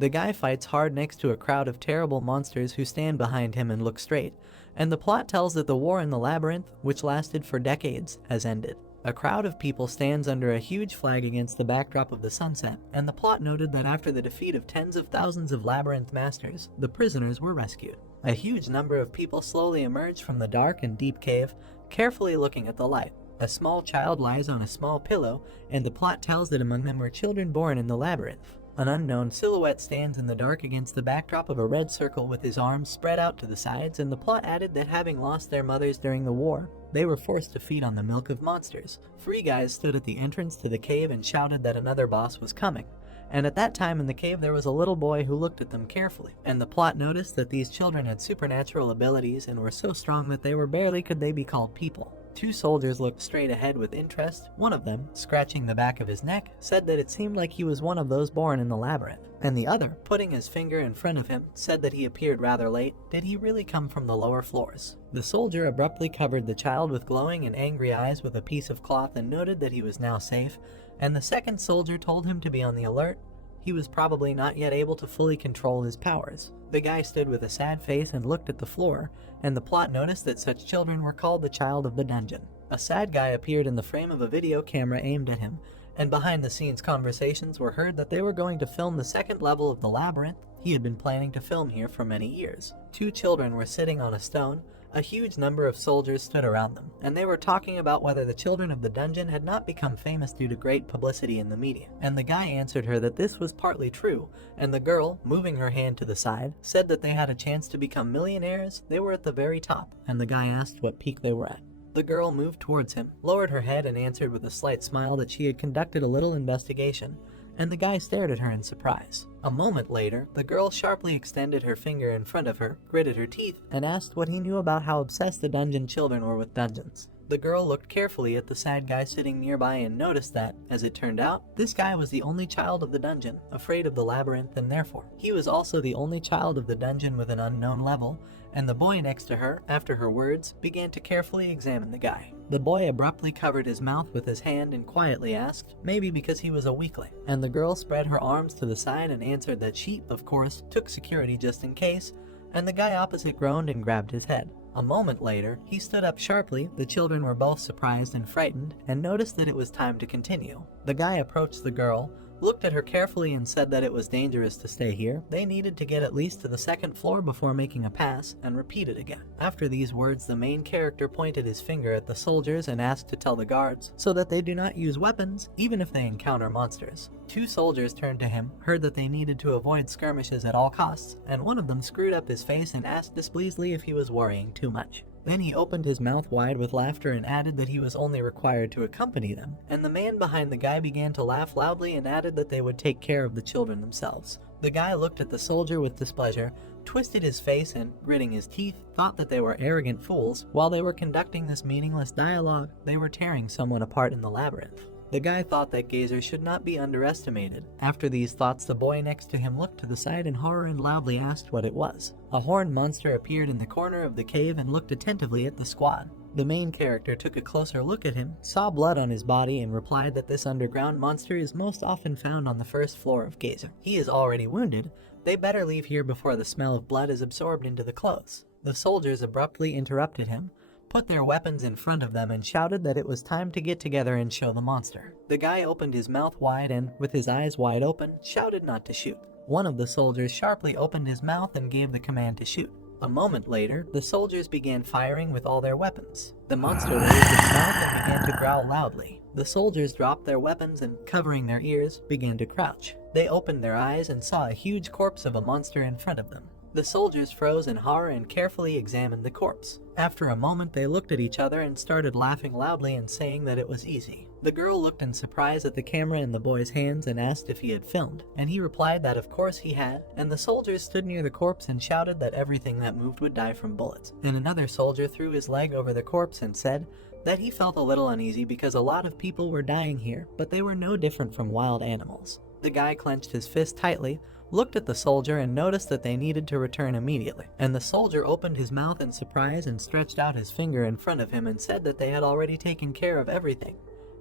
The guy fights hard next to a crowd of terrible monsters who stand behind him and look straight, and the plot tells that the war in the labyrinth, which lasted for decades, has ended. A crowd of people stands under a huge flag against the backdrop of the sunset, and the plot noted that after the defeat of tens of thousands of labyrinth masters, the prisoners were rescued. A huge number of people slowly emerge from the dark and deep cave, carefully looking at the light. A small child lies on a small pillow, and the plot tells that among them were children born in the labyrinth. An unknown silhouette stands in the dark against the backdrop of a red circle with his arms spread out to the sides, and the plot added that having lost their mothers during the war, they were forced to feed on the milk of monsters. 3 guys stood at the entrance to the cave and shouted that another boss was coming. And at that time in the cave there was a little boy who looked at them carefully, and the plot noticed that these children had supernatural abilities and were so strong that they were barely could they be called people. 2 soldiers looked straight ahead with interest. One of them, scratching the back of his neck, said that it seemed like he was one of those born in the labyrinth. And the other, putting his finger in front of him, said that he appeared rather late. Did he really come from the lower floors? The soldier abruptly covered the child with glowing and angry eyes with a piece of cloth and noted that he was now safe, and the second soldier told him to be on the alert. He was probably not yet able to fully control his powers. The guy stood with a sad face and looked at the floor, and the plot noticed that such children were called the child of the dungeon. A sad guy appeared in the frame of a video camera aimed at him, and behind the scenes conversations were heard that they were going to film the second level of the labyrinth. He had been planning to film here for many years. 2 children were sitting on a stone. A huge number of soldiers stood around them, and they were talking about whether the children of the dungeon had not become famous due to great publicity in the media. And the guy answered her that this was partly true, and the girl, moving her hand to the side, said that they had a chance to become millionaires. They were at the very top, and the guy asked what peak they were at. The girl moved towards him, lowered her head, and answered with a slight smile that she had conducted a little investigation, and the guy stared at her in surprise. A moment later, the girl sharply extended her finger in front of her, gritted her teeth, and asked what he knew about how obsessed the dungeon children were with dungeons. The girl looked carefully at the sad guy sitting nearby and noticed that, as it turned out, this guy was the only child of the dungeon, afraid of the labyrinth, and therefore, he was also the only child of the dungeon with an unknown level, and the boy next to her, after her words, began to carefully examine the guy. The boy abruptly covered his mouth with his hand and quietly asked, maybe because he was a weakling, and the girl spread her arms to the side and answered that she, of course, took security just in case, and the guy opposite groaned and grabbed his head. A moment later, he stood up sharply. The children were both surprised and frightened, and noticed that it was time to continue. The guy approached the girl, looked at her carefully and said that it was dangerous to stay here. They needed to get at least to the second floor before making a pass, and repeated again. After these words, the main character pointed his finger at the soldiers and asked to tell the guards so that they do not use weapons, even if they encounter monsters. 2 soldiers turned to him, heard that they needed to avoid skirmishes at all costs, and one of them screwed up his face and asked displeasedly if he was worrying too much. Then he opened his mouth wide with laughter and added that he was only required to accompany them, and the man behind the guy began to laugh loudly and added that they would take care of the children themselves. The guy looked at the soldier with displeasure, twisted his face, and, gritting his teeth, thought that they were arrogant fools. While they were conducting this meaningless dialogue, they were tearing someone apart in the labyrinth. The guy thought that gazers should not be underestimated. After these thoughts, the boy next to him looked to the side in horror and loudly asked what it was. A horned monster appeared in the corner of the cave and looked attentively at the squad. The main character took a closer look at him, saw blood on his body, and replied that this underground monster is most often found on the first floor of Gazer. He is already wounded. They better leave here before the smell of blood is absorbed into the clothes. The soldiers abruptly interrupted him, put their weapons in front of them, and shouted that it was time to get together and show the monster. The guy opened his mouth wide and, with his eyes wide open, shouted not to shoot. One of the soldiers sharply opened his mouth and gave the command to shoot. A moment later, the soldiers began firing with all their weapons. The monster raised its mouth and began to growl loudly. The soldiers dropped their weapons and, covering their ears, began to crouch. They opened their eyes and saw a huge corpse of a monster in front of them. The soldiers froze in horror and carefully examined the corpse. After a moment, they looked at each other and started laughing loudly and saying that it was easy. The girl looked in surprise at the camera in the boy's hands and asked if he had filmed, and he replied that of course he had, and the soldiers stood near the corpse and shouted that everything that moved would die from bullets. And another soldier threw his leg over the corpse and said that he felt a little uneasy because a lot of people were dying here, but they were no different from wild animals. The guy clenched his fist tightly, looked at the soldier, and noticed that they needed to return immediately. And the soldier opened his mouth in surprise and stretched out his finger in front of him and said that they had already taken care of everything.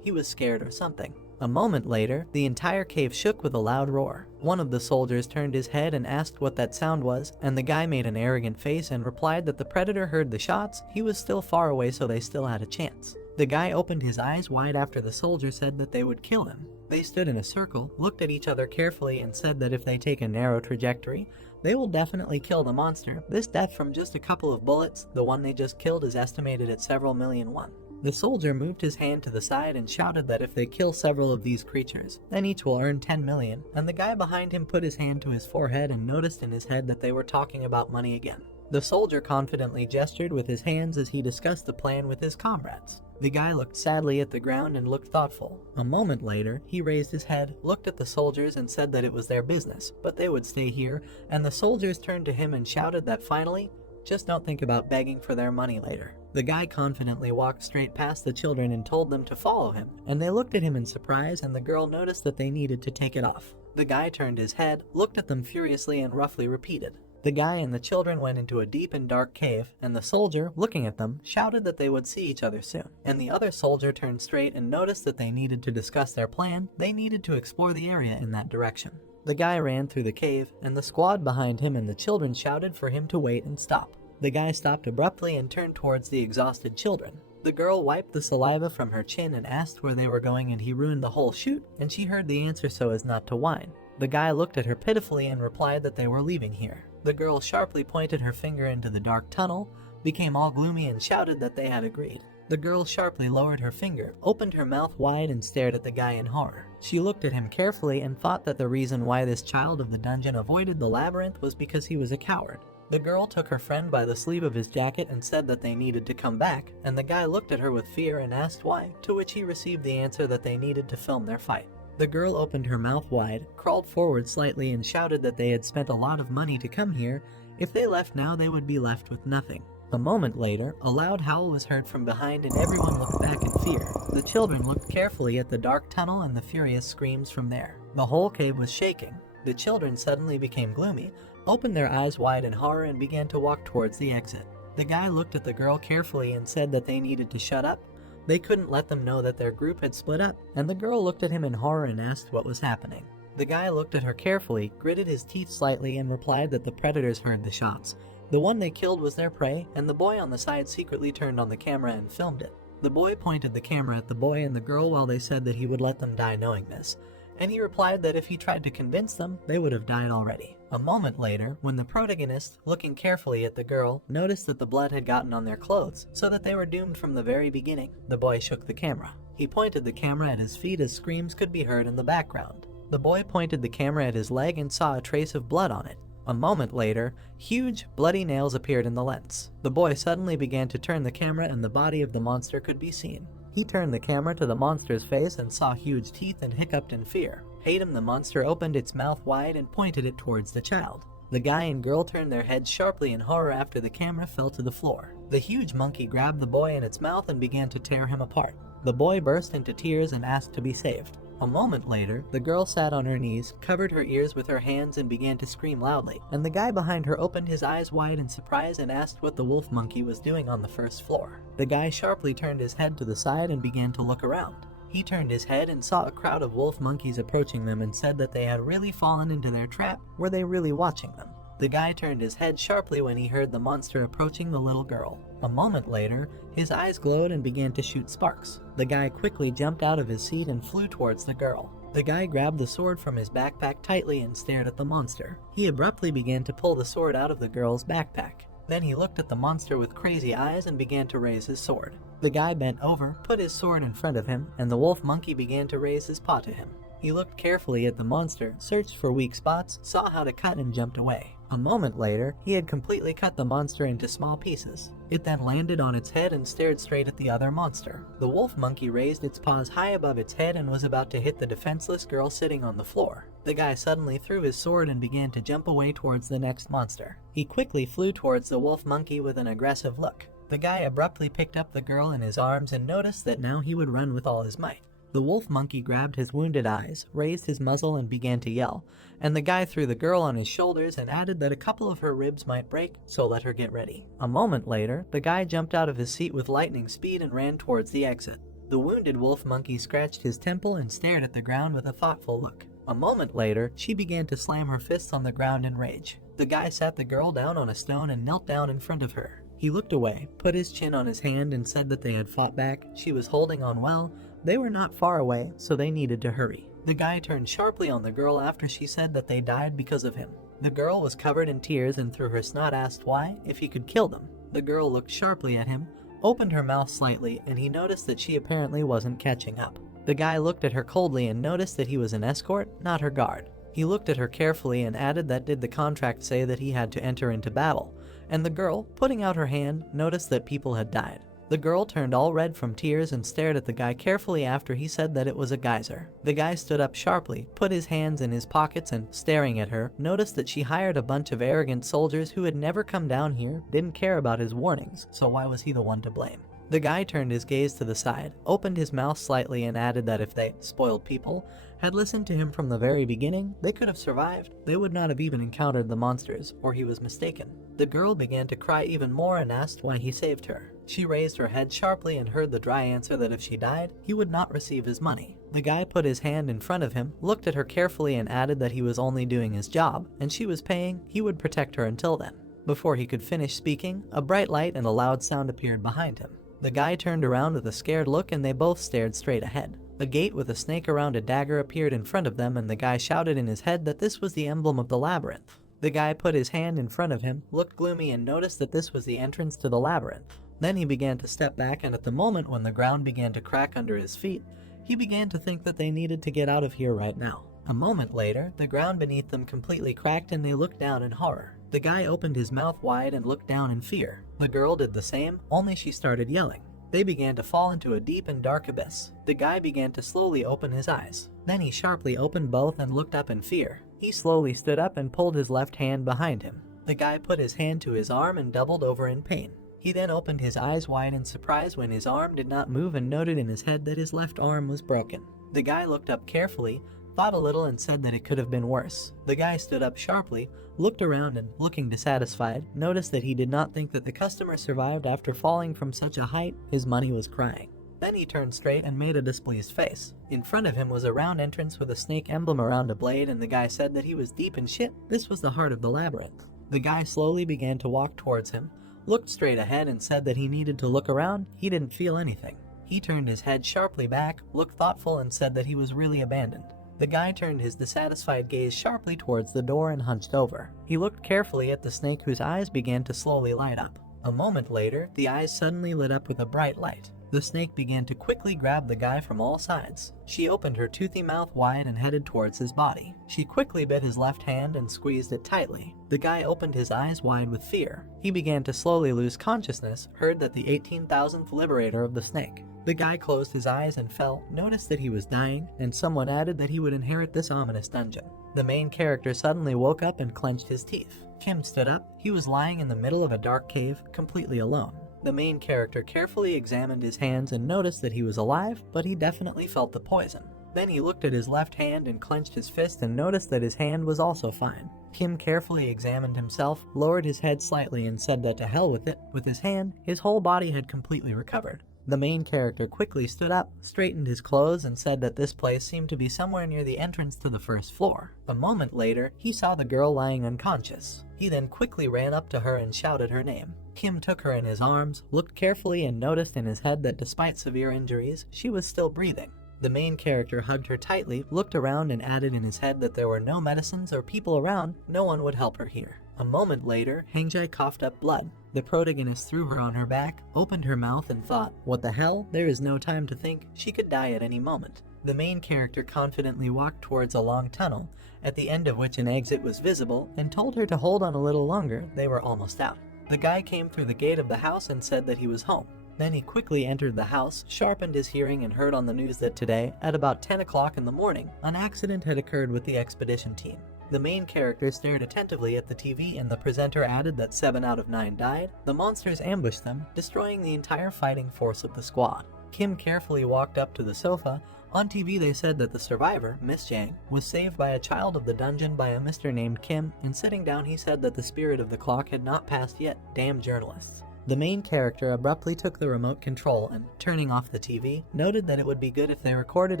He was scared or something. A moment later, the entire cave shook with a loud roar. One of the soldiers turned his head and asked what that sound was, and the guy made an arrogant face and replied that the predator heard the shots, he was still far away so they still had a chance. The guy opened his eyes wide after the soldier said that they would kill him. They stood in a circle, looked at each other carefully and said that if they take a narrow trajectory, they will definitely kill the monster. This death from just a couple of bullets, the one they just killed, is estimated at several million won. The soldier moved his hand to the side and shouted that if they kill several of these creatures, then each will earn 10 million, and the guy behind him put his hand to his forehead and noticed in his head that they were talking about money again. The soldier confidently gestured with his hands as he discussed the plan with his comrades. The guy looked sadly at the ground and looked thoughtful. A moment later, he raised his head, looked at the soldiers and said that it was their business, but they would stay here, and the soldiers turned to him and shouted that finally, just don't think about begging for their money later. The guy confidently walked straight past the children and told them to follow him, and they looked at him in surprise, and the girl noticed that they needed to take it off. The guy turned his head, looked at them furiously and roughly repeated. The guy and the children went into a deep and dark cave, and the soldier, looking at them, shouted that they would see each other soon. And the other soldier turned straight and noticed that they needed to discuss their plan. They needed to explore the area in that direction. The guy ran through the cave, and the squad behind him and the children shouted for him to wait and stop. The guy stopped abruptly and turned towards the exhausted children. The girl wiped the saliva from her chin and asked where they were going, and he ruined the whole shoot, and she heard the answer so as not to whine. The guy looked at her pitifully and replied that they were leaving here. The girl sharply pointed her finger into the dark tunnel, became all gloomy and shouted that they had agreed. The girl sharply lowered her finger, opened her mouth wide and stared at the guy in horror. She looked at him carefully and thought that the reason why this child of the dungeon avoided the labyrinth was because he was a coward. The girl took her friend by the sleeve of his jacket and said that they needed to come back, and the guy looked at her with fear and asked why, to which he received the answer that they needed to film their fight. The girl opened her mouth wide, crawled forward slightly and shouted that they had spent a lot of money to come here. If they left now, they would be left with nothing. A moment later, a loud howl was heard from behind and everyone looked back in fear. The children looked carefully at the dark tunnel and the furious screams from there. The whole cave was shaking. The children suddenly became gloomy, opened their eyes wide in horror and began to walk towards the exit. The guy looked at the girl carefully and said that they needed to shut up. They couldn't let them know that their group had split up, and the girl looked at him in horror and asked what was happening. The guy looked at her carefully, gritted his teeth slightly and replied that the predators heard the shots. The one they killed was their prey, and the boy on the side secretly turned on the camera and filmed it. The boy pointed the camera at the boy and the girl while they said that he would let them die knowing this, and he replied that if he tried to convince them, they would have died already. A moment later, when the protagonist, looking carefully at the girl, noticed that the blood had gotten on their clothes, so that they were doomed from the very beginning, the boy shook the camera. He pointed the camera at his feet as screams could be heard in the background. The boy pointed the camera at his leg and saw a trace of blood on it. A moment later, huge, bloody nails appeared in the lens. The boy suddenly began to turn the camera and the body of the monster could be seen. He turned the camera to the monster's face and saw huge teeth and hiccuped in fear. Hatem the monster opened its mouth wide and pointed it towards the child. The guy and girl turned their heads sharply in horror after the camera fell to the floor. The huge monkey grabbed the boy in its mouth and began to tear him apart. The boy burst into tears and asked to be saved. A moment later, the girl sat on her knees, covered her ears with her hands and began to scream loudly, and the guy behind her opened his eyes wide in surprise and asked what the wolf monkey was doing on the first floor. The guy sharply turned his head to the side and began to look around. He turned his head and saw a crowd of wolf monkeys approaching them and said that they had really fallen into their trap. Were they really watching them? The guy turned his head sharply when he heard the monster approaching the little girl. A moment later, his eyes glowed and began to shoot sparks. The guy quickly jumped out of his seat and flew towards the girl. The guy grabbed the sword from his backpack tightly and stared at the monster. He abruptly began to pull the sword out of the girl's backpack. Then he looked at the monster with crazy eyes and began to raise his sword. The guy bent over, put his sword in front of him, and the wolf monkey began to raise his paw to him. He looked carefully at the monster, searched for weak spots, saw how to cut and jumped away. A moment later, he had completely cut the monster into small pieces. It then landed on its head and stared straight at the other monster. The wolf monkey raised its paws high above its head and was about to hit the defenseless girl sitting on the floor. The guy suddenly threw his sword and began to jump away towards the next monster. He quickly flew towards the wolf monkey with an aggressive look. The guy abruptly picked up the girl in his arms and noticed that now he would run with all his might. The wolf monkey grabbed his wounded eyes, raised his muzzle and began to yell, and the guy threw the girl on his shoulders and added that a couple of her ribs might break, so let her get ready. A moment later, the guy jumped out of his seat with lightning speed and ran towards the exit. The wounded wolf monkey scratched his temple and stared at the ground with a thoughtful look. A moment later, she began to slam her fists on the ground in rage. The guy sat the girl down on a stone and knelt down in front of her. He looked away, put his chin on his hand and said that they had fought back. She was holding on well. They were not far away, so they needed to hurry. The guy turned sharply on the girl after she said that they died because of him. The girl was covered in tears and through her snot asked why, if he could kill them. The girl looked sharply at him, opened her mouth slightly, and he noticed that she apparently wasn't catching up. The guy looked at her coldly and noticed that he was an escort, not her guard. He looked at her carefully and added that did the contract say that he had to enter into battle, and the girl, putting out her hand, noticed that people had died. The girl turned all red from tears and stared at the guy carefully after he said that it was a geyser. The guy stood up sharply, put his hands in his pockets and, staring at her, noticed that she hired a bunch of arrogant soldiers who had never come down here, didn't care about his warnings, so why was he the one to blame? The guy turned his gaze to the side, opened his mouth slightly and added that if they, spoiled people, had listened to him from the very beginning, they could have survived. They would not have even encountered the monsters, or he was mistaken. The girl began to cry even more and asked why he saved her. She raised her head sharply and heard the dry answer that if she died, he would not receive his money. The guy put his hand in front of him, looked at her carefully and added that he was only doing his job, and she was paying, he would protect her until then. Before he could finish speaking, a bright light and a loud sound appeared behind him. The guy turned around with a scared look and they both stared straight ahead. A gate with a snake around a dagger appeared in front of them and the guy shouted in his head that this was the emblem of the labyrinth. The guy put his hand in front of him, looked gloomy and noticed that this was the entrance to the labyrinth. Then he began to step back and at the moment when the ground began to crack under his feet, he began to think that they needed to get out of here right now. A moment later, the ground beneath them completely cracked and they looked down in horror. The guy opened his mouth wide and looked down in fear. The girl did the same, only she started yelling. They began to fall into a deep and dark abyss. The guy began to slowly open his eyes. Then he sharply opened both and looked up in fear. He slowly stood up and pulled his left hand behind him. The guy put his hand to his arm and doubled over in pain. He then opened his eyes wide in surprise when his arm did not move and noted in his head that his left arm was broken. The guy looked up carefully, thought a little and said that it could have been worse. The guy stood up sharply, looked around and, looking dissatisfied, noticed that he did not think that the customer survived after falling from such a height. His money was crying. Then he turned straight and made a displeased face. In front of him was a round entrance with a snake emblem around a blade and the guy said that he was deep in shit. This was the heart of the labyrinth. The guy slowly began to walk towards him, looked straight ahead and said that he needed to look around. He didn't feel anything. He turned his head sharply back, looked thoughtful and said that he was really abandoned. The guy turned his dissatisfied gaze sharply towards the door and hunched over. He looked carefully at the snake whose eyes began to slowly light up. A moment later, the eyes suddenly lit up with a bright light. The snake began to quickly grab the guy from all sides. She opened her toothy mouth wide and headed towards his body. She quickly bit his left hand and squeezed it tightly. The guy opened his eyes wide with fear. He began to slowly lose consciousness, heard that the 18,000th liberator of the snake. The guy closed his eyes and fell, noticed that he was dying, and someone added that he would inherit this ominous dungeon. The main character suddenly woke up and clenched his teeth. Kim stood up. He was lying in the middle of a dark cave, completely alone. The main character carefully examined his hands and noticed that he was alive, but he definitely felt the poison. Then he looked at his left hand and clenched his fist and noticed that his hand was also fine. Kim carefully examined himself, lowered his head slightly and said that to hell with it. With his hand, his whole body had completely recovered. The main character quickly stood up, straightened his clothes and said that this place seemed to be somewhere near the entrance to the first floor. A moment later, he saw the girl lying unconscious. He then quickly ran up to her and shouted her name. Kim took her in his arms, looked carefully and noticed in his head that despite severe injuries, she was still breathing. The main character hugged her tightly, looked around and added in his head that there were no medicines or people around, no one would help her here. A moment later, Hangjai coughed up blood. The protagonist threw her on her back, opened her mouth and thought, what the hell, there is no time to think, she could die at any moment. The main character confidently walked towards a long tunnel, at the end of which an exit was visible, and told her to hold on a little longer. They were almost out. The guy came through the gate of the house and said that he was home. Then he quickly entered the house, sharpened his hearing and heard on the news that today, at about 10 o'clock in the morning, an accident had occurred with the expedition team. The main character stared attentively at the TV and the presenter added that 7 out of 9 died. The monsters ambushed them, destroying the entire fighting force of the squad. Kim carefully walked up to the sofa. On TV they said that the survivor, Miss Jang, was saved by a child of the dungeon by a Mr. named Kim, and sitting down he said that the spirit of the clock had not passed yet. Damn journalists. The main character abruptly took the remote control and, turning off the TV, noted that it would be good if they recorded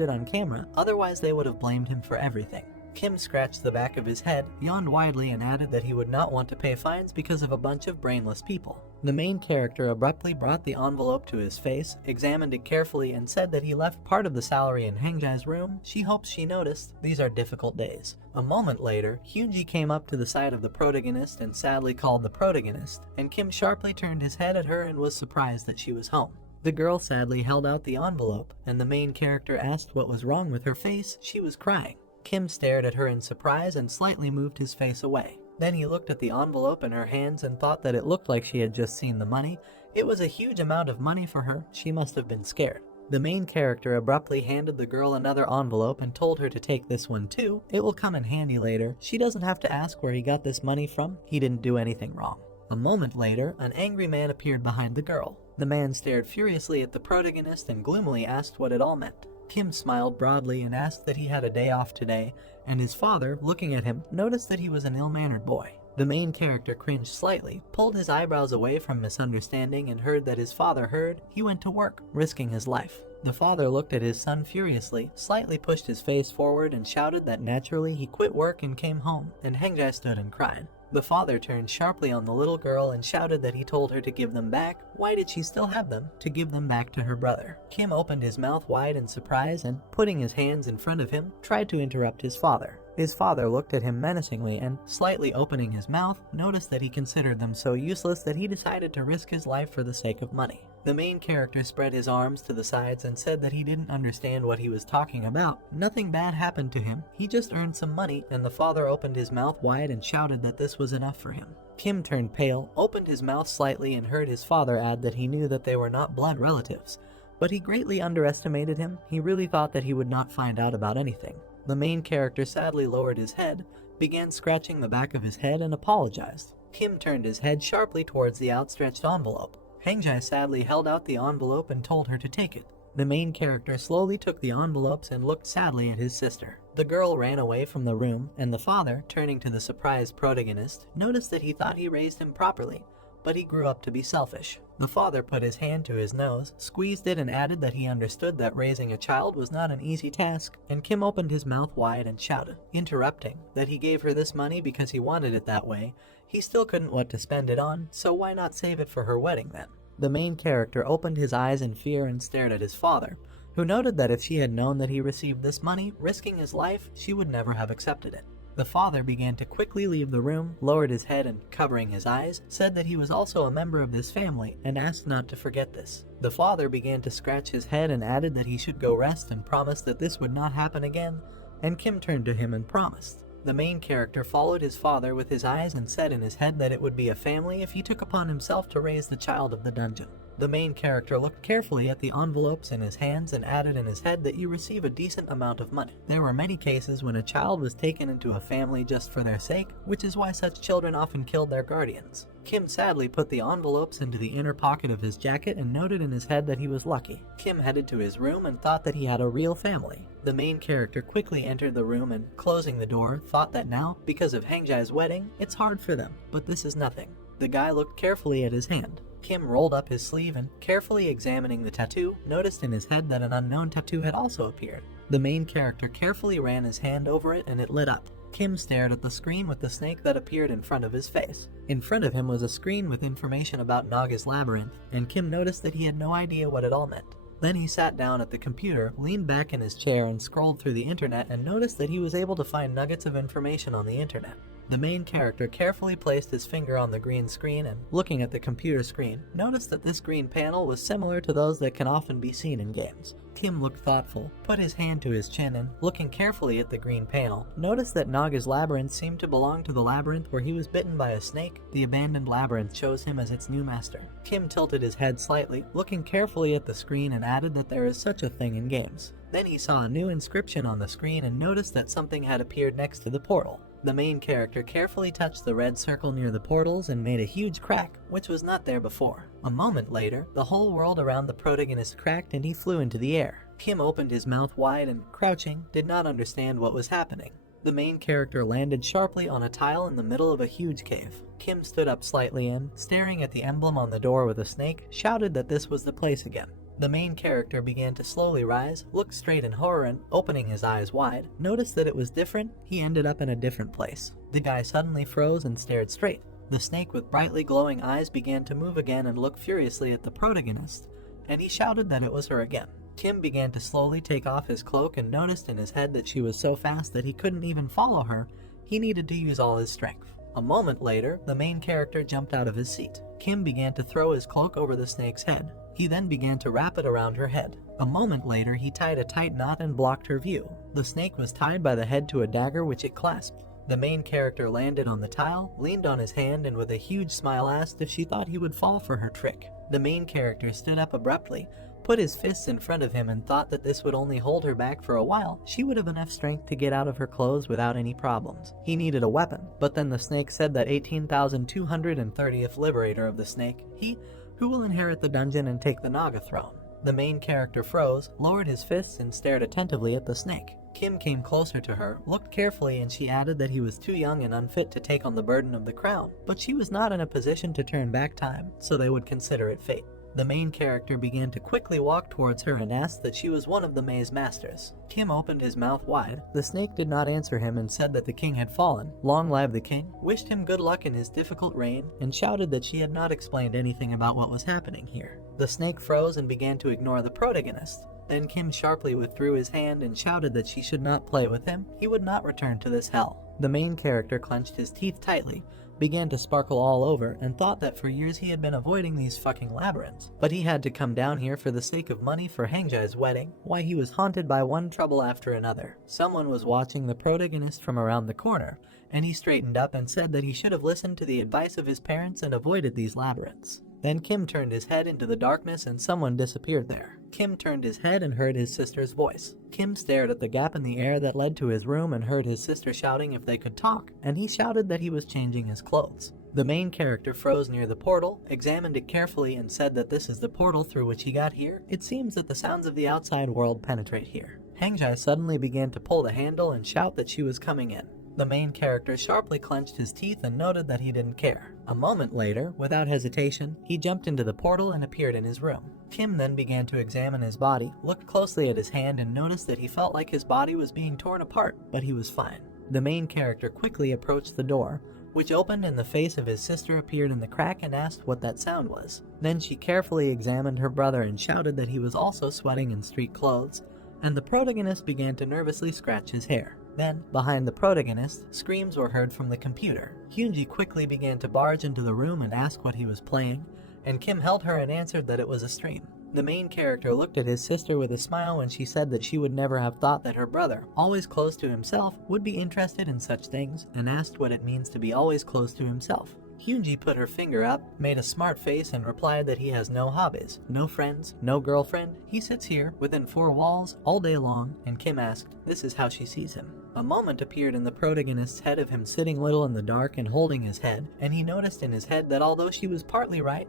it on camera, otherwise they would have blamed him for everything. Kim scratched the back of his head, yawned widely, and added that he would not want to pay fines because of a bunch of brainless people. The main character abruptly brought the envelope to his face, examined it carefully, and said that he left part of the salary in Hangjai's room. She hopes she noticed. These are difficult days. A moment later, Hyunji came up to the side of the protagonist and sadly called the protagonist, and Kim sharply turned his head at her and was surprised that she was home. The girl sadly held out the envelope, and the main character asked what was wrong with her face. She was crying. Kim stared at her in surprise and slightly moved his face away. Then he looked at the envelope in her hands and thought that it looked like she had just seen the money. It was a huge amount of money for her. She must have been scared. The main character abruptly handed the girl another envelope and told her to take this one too. It will come in handy later. She doesn't have to ask where he got this money from. He didn't do anything wrong. A moment later, an angry man appeared behind the girl. The man stared furiously at the protagonist and gloomily asked what it all meant. Kim smiled broadly and asked that he had a day off today, and his father, looking at him, noticed that he was an ill-mannered boy. The main character cringed slightly, pulled his eyebrows away from misunderstanding, and heard that his father heard. He went to work, risking his life. The father looked at his son furiously, slightly pushed his face forward, and shouted that naturally he quit work and came home, and Hangjai stood and cried. The father turned sharply on the little girl and shouted that he told her to give them back. Why did she still have them? To give them back to her brother. Kim opened his mouth wide in surprise and, putting his hands in front of him, tried to interrupt his father. His father looked at him menacingly and, slightly opening his mouth, noticed that he considered them so useless that he decided to risk his life for the sake of money. The main character spread his arms to the sides and said that he didn't understand what he was talking about. Nothing bad happened to him. He just earned some money, and the father opened his mouth wide and shouted that this was enough for him. Kim turned pale, opened his mouth slightly, and heard his father add that he knew that they were not blood relatives. But he greatly underestimated him. He really thought that he would not find out about anything. The main character sadly lowered his head, began scratching the back of his head, and apologized. Kim turned his head sharply towards the outstretched envelope. Hangjai sadly held out the envelope and told her to take it. The main character slowly took the envelopes and looked sadly at his sister. The girl ran away from the room, and the father, turning to the surprised protagonist, noticed that he thought he raised him properly, but he grew up to be selfish. The father put his hand to his nose, squeezed it, and added that he understood that raising a child was not an easy task, and Kim opened his mouth wide and shouted, interrupting, that he gave her this money because he wanted it that way. He still couldn't what to spend it on, so why not save it for her wedding then? The main character opened his eyes in fear and stared at his father, who noted that if she had known that he received this money, risking his life, she would never have accepted it. The father began to quickly leave the room, lowered his head and, covering his eyes, said that he was also a member of this family and asked not to forget this. The father began to scratch his head and added that he should go rest and promised that this would not happen again, and Kim turned to him and promised. The main character followed his father with his eyes and said in his head that it would be a family if he took upon himself to raise the child of the dungeon. The main character looked carefully at the envelopes in his hands and added in his head that you receive a decent amount of money. There were many cases when a child was taken into a family just for their sake, which is why such children often killed their guardians. Kim sadly put the envelopes into the inner pocket of his jacket and noted in his head that he was lucky. Kim headed to his room and thought that he had a real family. The main character quickly entered the room and, closing the door, thought that now, because of Hangjai's wedding, it's hard for them, but this is nothing. The guy looked carefully at his hand. Kim rolled up his sleeve and, carefully examining the tattoo, noticed in his head that an unknown tattoo had also appeared. The main character carefully ran his hand over it and it lit up. Kim stared at the screen with the snake that appeared in front of his face. In front of him was a screen with information about Naga's labyrinth, and Kim noticed that he had no idea what it all meant. Then he sat down at the computer, leaned back in his chair and scrolled through the internet and noticed that he was able to find nuggets of information on the internet. The main character carefully placed his finger on the green screen and, looking at the computer screen, noticed that this green panel was similar to those that can often be seen in games. Kim looked thoughtful, put his hand to his chin and, looking carefully at the green panel, noticed that Naga's labyrinth seemed to belong to the labyrinth where he was bitten by a snake. The abandoned labyrinth chose him as its new master. Kim tilted his head slightly, looking carefully at the screen and added that there is such a thing in games. Then he saw a new inscription on the screen and noticed that something had appeared next to the portal. The main character carefully touched the red circle near the portals and made a huge crack, which was not there before. A moment later, the whole world around the protagonist cracked and he flew into the air. Kim opened his mouth wide and, crouching, did not understand what was happening. The main character landed sharply on a tile in the middle of a huge cave. Kim stood up slightly and, staring at the emblem on the door with a snake, shouted that this was the place again. The main character began to slowly rise, looked straight in horror, and, opening his eyes wide, noticed that it was different. He ended up in a different place. The guy suddenly froze and stared straight. The snake with brightly glowing eyes began to move again and look furiously at the protagonist, and he shouted that it was her again. Kim began to slowly take off his cloak and noticed in his head that she was so fast that he couldn't even follow her. He needed to use all his strength. A moment later, the main character jumped out of his seat. Kim began to throw his cloak over the snake's head. He then began to wrap it around her head. A moment later, he tied a tight knot and blocked her view. The snake was tied by the head to a dagger which it clasped. The main character landed on the tile, leaned on his hand, and with a huge smile asked if she thought he would fall for her trick. The main character stood up abruptly, put his fists in front of him, and thought that this would only hold her back for a while. She would have enough strength to get out of her clothes without any problems. He needed a weapon, but then the snake said that 18,230th liberator of the snake, he who will inherit the dungeon and take the Naga throne. The main character froze, lowered his fists, and stared attentively at the snake. Kim came closer to her, looked carefully, and she added that he was too young and unfit to take on the burden of the crown, but she was not in a position to turn back time, so they would consider it fate. The main character began to quickly walk towards her and asked that she was one of the maze masters. Kim opened his mouth wide. The snake did not answer him and said that the king had fallen. Long live the king, wished him good luck in his difficult reign, and shouted that she had not explained anything about what was happening here. The snake froze and began to ignore the protagonist. Then Kim sharply withdrew his hand and shouted that she should not play with him. He would not return to this hell. The main character clenched his teeth tightly, began to sparkle all over, and thought that for years he had been avoiding these fucking labyrinths. But he had to come down here for the sake of money for Hangjai's wedding. Why, he was haunted by one trouble after another. Someone was watching the protagonist from around the corner, and he straightened up and said that he should have listened to the advice of his parents and avoided these labyrinths. Then Kim turned his head into the darkness and someone disappeared there. Kim turned his head and heard his sister's voice. Kim stared at the gap in the air that led to his room and heard his sister shouting if they could talk, and he shouted that he was changing his clothes. The main character froze near the portal, examined it carefully, and said that this is the portal through which he got here. It seems that the sounds of the outside world penetrate here. Hangjai suddenly began to pull the handle and shout that she was coming in. The main character sharply clenched his teeth and noted that he didn't care. A moment later, without hesitation, he jumped into the portal and appeared in his room. Kim then began to examine his body, looked closely at his hand, and noticed that he felt like his body was being torn apart, but he was fine. The main character quickly approached the door, which opened and the face of his sister appeared in the crack and asked what that sound was. Then she carefully examined her brother and shouted that he was also sweating in street clothes, and the protagonist began to nervously scratch his hair. Then, behind the protagonist, screams were heard from the computer. Hyunji quickly began to barge into the room and ask what he was playing, and Kim held her and answered that it was a stream. The main character looked at his sister with a smile when she said that she would never have thought that her brother, always close to himself, would be interested in such things, and asked what it means to be always close to himself. Hyunji put her finger up, made a smart face, and replied that he has no hobbies, no friends, no girlfriend. He sits here, within four walls, all day long, and Kim asked, this is how she sees him. A moment appeared in the protagonist's head of him sitting little in the dark and holding his head, and he noticed in his head that although she was partly right,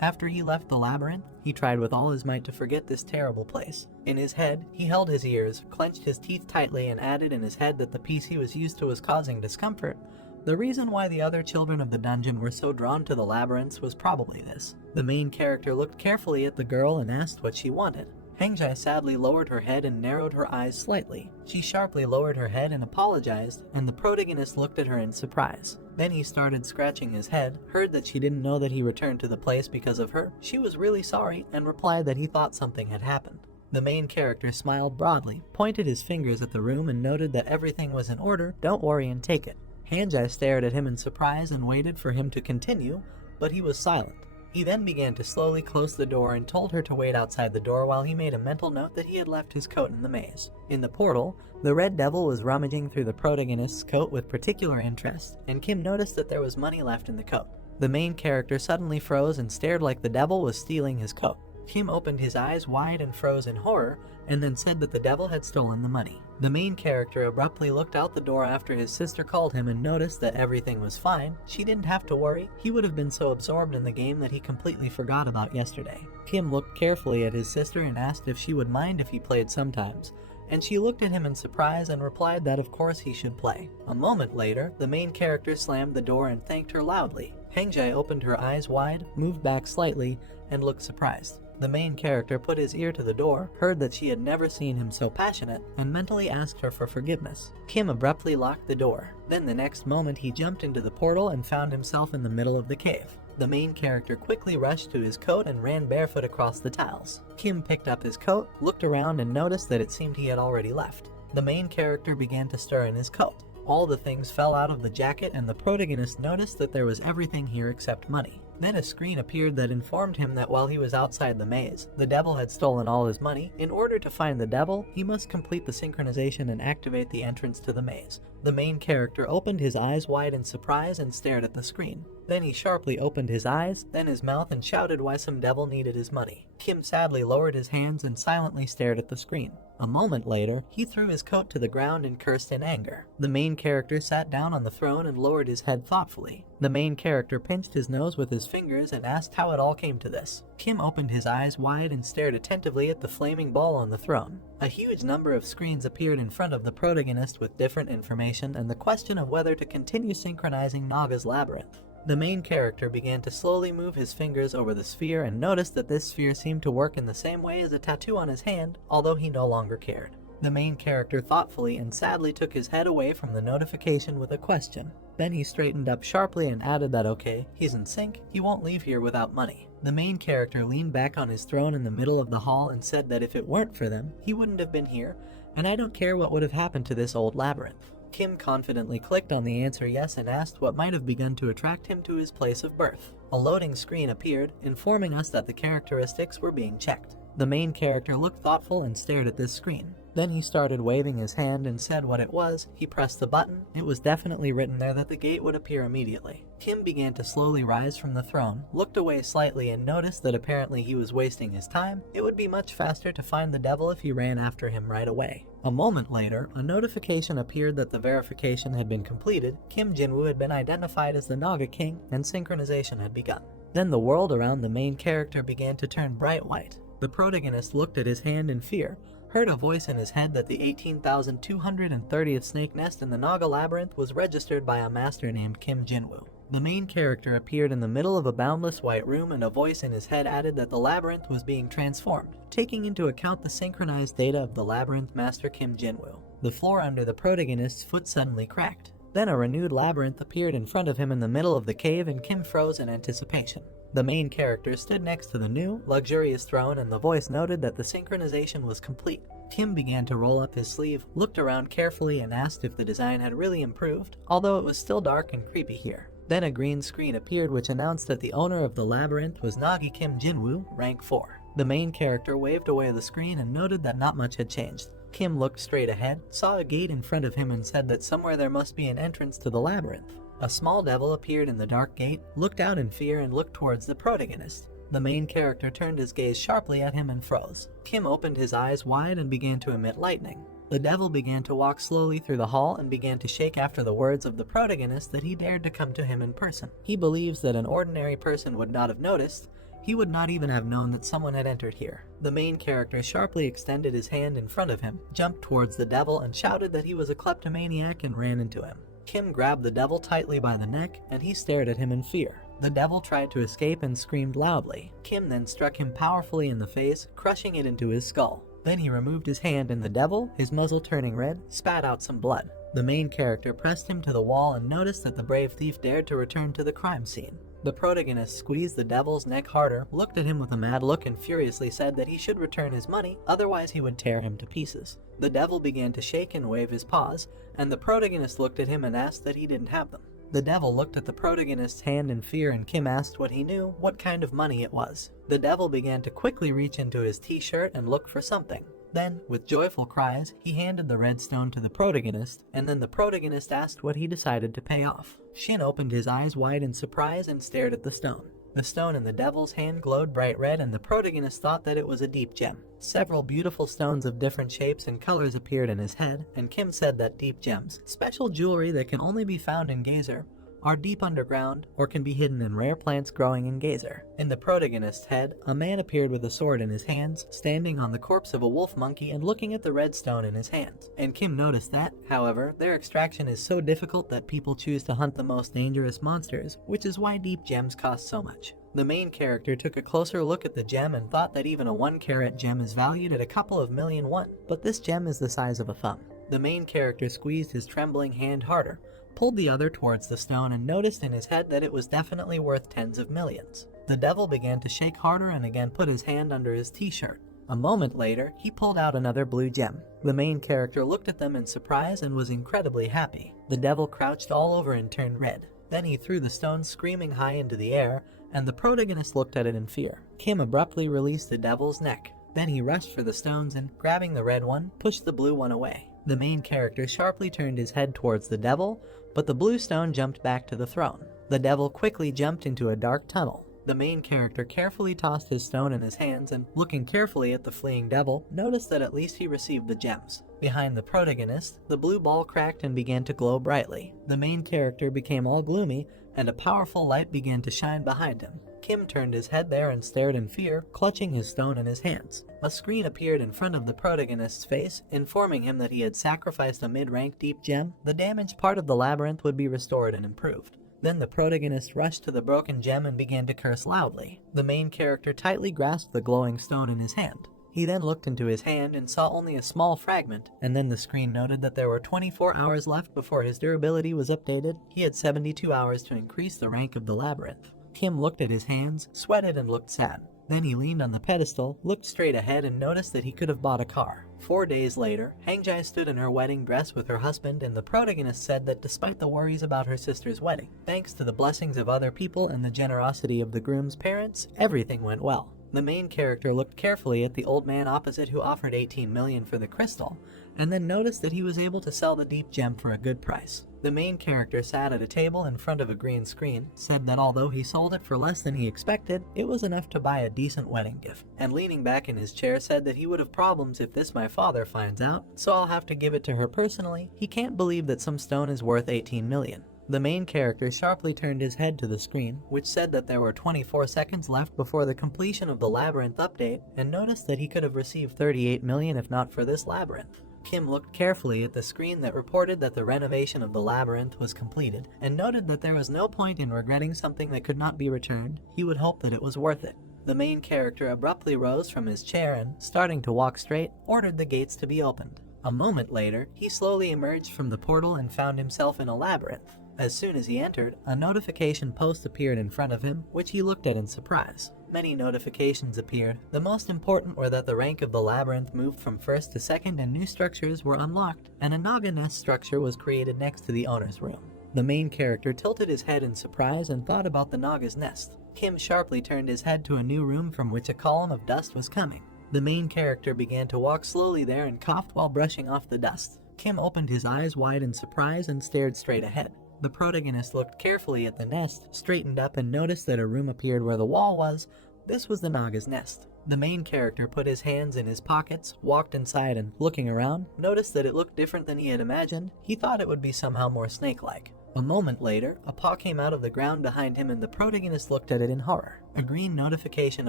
after he left the labyrinth, he tried with all his might to forget this terrible place. In his head, he held his ears, clenched his teeth tightly, and added in his head that the piece he was used to was causing discomfort. The reason why the other children of the dungeon were so drawn to the labyrinths was probably this. The main character looked carefully at the girl and asked what she wanted. Hangjai sadly lowered her head and narrowed her eyes slightly. She sharply lowered her head and apologized, and the protagonist looked at her in surprise. Then he started scratching his head, heard that she didn't know that he returned to the place because of her. She was really sorry, and replied that he thought something had happened. The main character smiled broadly, pointed his fingers at the room, and noted that everything was in order. Don't worry and take it. Hangjai stared at him in surprise and waited for him to continue, but he was silent. He then began to slowly close the door and told her to wait outside the door while he made a mental note that he had left his coat in the maze. In the portal, the Red Devil was rummaging through the protagonist's coat with particular interest, and Kim noticed that there was money left in the coat. The main character suddenly froze and stared like the devil was stealing his coat. Kim opened his eyes wide and froze in horror, and then said that the devil had stolen the money. The main character abruptly looked out the door after his sister called him and noticed that everything was fine. She didn't have to worry. He would have been so absorbed in the game that he completely forgot about yesterday. Kim looked carefully at his sister and asked if she would mind if he played sometimes, and she looked at him in surprise and replied that of course he should play. A moment later, the main character slammed the door and thanked her loudly. Hangjae opened her eyes wide, moved back slightly, and looked surprised. The main character put his ear to the door, heard that she had never seen him so passionate, and mentally asked her for forgiveness. Kim abruptly locked the door. Then the next moment he jumped into the portal and found himself in the middle of the cave. The main character quickly rushed to his coat and ran barefoot across the tiles. Kim picked up his coat, looked around, and noticed that it seemed he had already left. The main character began to stir in his coat. All the things fell out of the jacket, and the protagonist noticed that there was everything here except money. Then a screen appeared that informed him that while he was outside the maze, the devil had stolen all his money. In order to find the devil, he must complete the synchronization and activate the entrance to the maze. The main character opened his eyes wide in surprise and stared at the screen. Then he sharply opened his eyes, then his mouth, and shouted why some devil needed his money. Kim sadly lowered his hands and silently stared at the screen. A moment later, he threw his coat to the ground and cursed in anger. The main character sat down on the throne and lowered his head thoughtfully. The main character pinched his nose with his fingers and asked how it all came to this. Kim opened his eyes wide and stared attentively at the flaming ball on the throne. A huge number of screens appeared in front of the protagonist with different information and the question of whether to continue synchronizing Naga's labyrinth. The main character began to slowly move his fingers over the sphere and noticed that this sphere seemed to work in the same way as a tattoo on his hand, although he no longer cared. The main character thoughtfully and sadly took his head away from the notification with a question. Then he straightened up sharply and added that okay, he's in sync, he won't leave here without money. The main character leaned back on his throne in the middle of the hall and said that if it weren't for them, he wouldn't have been here, and I don't care what would have happened to this old labyrinth. Kim confidently clicked on the answer yes and asked what might have begun to attract him to his place of birth. A loading screen appeared, informing us that the characteristics were being checked. The main character looked thoughtful and stared at this screen. Then he started waving his hand and said what it was. He pressed the button. It was definitely written there that the gate would appear immediately. Kim began to slowly rise from the throne, looked away slightly, and noticed that apparently he was wasting his time. It would be much faster to find the devil if he ran after him right away. A moment later, a notification appeared that the verification had been completed. Kim Jinwoo had been identified as the Naga King, and synchronization had begun. Then the world around the main character began to turn bright white. The protagonist looked at his hand in fear, heard a voice in his head that the 18,230th snake nest in the Naga labyrinth was registered by a master named Kim Jinwoo. The main character appeared in the middle of a boundless white room, and a voice in his head added that the labyrinth was being transformed, taking into account the synchronized data of the labyrinth master Kim Jinwoo. The floor under the protagonist's foot suddenly cracked. Then a renewed labyrinth appeared in front of him in the middle of the cave, and Kim froze in anticipation. The main character stood next to the new, luxurious throne, and the voice noted that the synchronization was complete. Kim began to roll up his sleeve, looked around carefully, and asked if the design had really improved, although it was still dark and creepy here. Then a green screen appeared which announced that the owner of the labyrinth was Naga Kim Jinwoo, rank 4. The main character waved away the screen and noted that not much had changed. Kim looked straight ahead, saw a gate in front of him, and said that somewhere there must be an entrance to the labyrinth. A small devil appeared in the dark gate, looked out in fear, and looked towards the protagonist. The main character turned his gaze sharply at him and froze. Kim opened his eyes wide and began to emit lightning. The devil began to walk slowly through the hall and began to shake after the words of the protagonist that he dared to come to him in person. He believes that an ordinary person would not have noticed. He would not even have known that someone had entered here. The main character sharply extended his hand in front of him, jumped towards the devil, and shouted that he was a kleptomaniac and ran into him. Kim grabbed the devil tightly by the neck, and he stared at him in fear. The devil tried to escape and screamed loudly. Kim then struck him powerfully in the face, crushing it into his skull. Then he removed his hand, and the devil, his muzzle turning red, spat out some blood. The main character pressed him to the wall and noticed that the brave thief dared to return to the crime scene. The protagonist squeezed the devil's neck harder, looked at him with a mad look, and furiously said that he should return his money, otherwise he would tear him to pieces. The devil began to shake and wave his paws, and the protagonist looked at him and asked that he didn't have them. The devil looked at the protagonist's hand in fear, and Kim asked what he knew, what kind of money it was. The devil began to quickly reach into his t-shirt and look for something. Then, with joyful cries, he handed the red stone to the protagonist, and then the protagonist asked what he decided to pay off. Shin opened his eyes wide in surprise and stared at the stone. The stone in the devil's hand glowed bright red, and the protagonist thought that it was a deep gem. Several beautiful stones of different shapes and colors appeared in his head, and Kim said that deep gems, special jewelry that can only be found in Gazer, are deep underground or can be hidden in rare plants growing in geyser. In the protagonist's head, a man appeared with a sword in his hands, standing on the corpse of a wolf monkey and looking at the red stone in his hands. And Kim noticed that, however, their extraction is so difficult that people choose to hunt the most dangerous monsters, which is why deep gems cost so much. The main character took a closer look at the gem and thought that even a 1-carat gem is valued at a couple of million won, but this gem is the size of a thumb. The main character squeezed his trembling hand harder, pulled the other towards the stone, and noticed in his head that it was definitely worth tens of millions. The devil began to shake harder and again put his hand under his t-shirt. A moment later, he pulled out another blue gem. The main character looked at them in surprise and was incredibly happy. The devil crouched all over and turned red. Then he threw the stone screaming high into the air, and the protagonist looked at it in fear. Kim abruptly released the devil's neck. Then he rushed for the stones and, grabbing the red one, pushed the blue one away. The main character sharply turned his head towards the devil, but the blue stone jumped back to the throne. The devil quickly jumped into a dark tunnel. The main character carefully tossed his stone in his hands and, looking carefully at the fleeing devil, noticed that at least he received the gems. Behind the protagonist, the blue ball cracked and began to glow brightly. The main character became all gloomy, and a powerful light began to shine behind him. Kim turned his head there and stared in fear, clutching his stone in his hands. A screen appeared in front of the protagonist's face, informing him that he had sacrificed a mid-rank deep gem. The damaged part of the labyrinth would be restored and improved. Then the protagonist rushed to the broken gem and began to curse loudly. The main character tightly grasped the glowing stone in his hand. He then looked into his hand and saw only a small fragment, and then the screen noted that there were 24 hours left before his durability was updated. He had 72 hours to increase the rank of the labyrinth. Kim looked at his hands, sweated, and looked sad. Then he leaned on the pedestal, looked straight ahead, and noticed that he could have bought a car. 4 days later, Hangjai stood in her wedding dress with her husband, and the protagonist said that despite the worries about her sister's wedding, thanks to the blessings of other people and the generosity of the groom's parents, everything went well. The main character looked carefully at the old man opposite who offered 18 million for the crystal, and then noticed that he was able to sell the deep gem for a good price. The main character sat at a table in front of a green screen, said that although he sold it for less than he expected, it was enough to buy a decent wedding gift, and leaning back in his chair said that he would have problems if this my father finds out, so I'll have to give it to her personally. He can't believe that some stone is worth 18 million. The main character sharply turned his head to the screen, which said that there were 24 seconds left before the completion of the labyrinth update, and noticed that he could have received 38 million if not for this labyrinth. Kim looked carefully at the screen that reported that the renovation of the labyrinth was completed, and noted that there was no point in regretting something that could not be returned. He would hope that it was worth it. The main character abruptly rose from his chair and, starting to walk straight, ordered the gates to be opened. A moment later, he slowly emerged from the portal and found himself in a labyrinth. As soon as he entered, a notification post appeared in front of him, which he looked at in surprise. Many notifications appeared. The most important were that the rank of the labyrinth moved from first to second and new structures were unlocked, and a Naga nest structure was created next to the owner's room. The main character tilted his head in surprise and thought about the Naga's nest. Kim sharply turned his head to a new room from which a column of dust was coming. The main character began to walk slowly there and coughed while brushing off the dust. Kim opened his eyes wide in surprise and stared straight ahead. The protagonist looked carefully at the nest, straightened up, and noticed that a room appeared where the wall was. This was the Naga's nest. The main character put his hands in his pockets, walked inside, and, looking around, noticed that it looked different than he had imagined. He thought it would be somehow more snake-like. A moment later, a paw came out of the ground behind him and the protagonist looked at it in horror. A green notification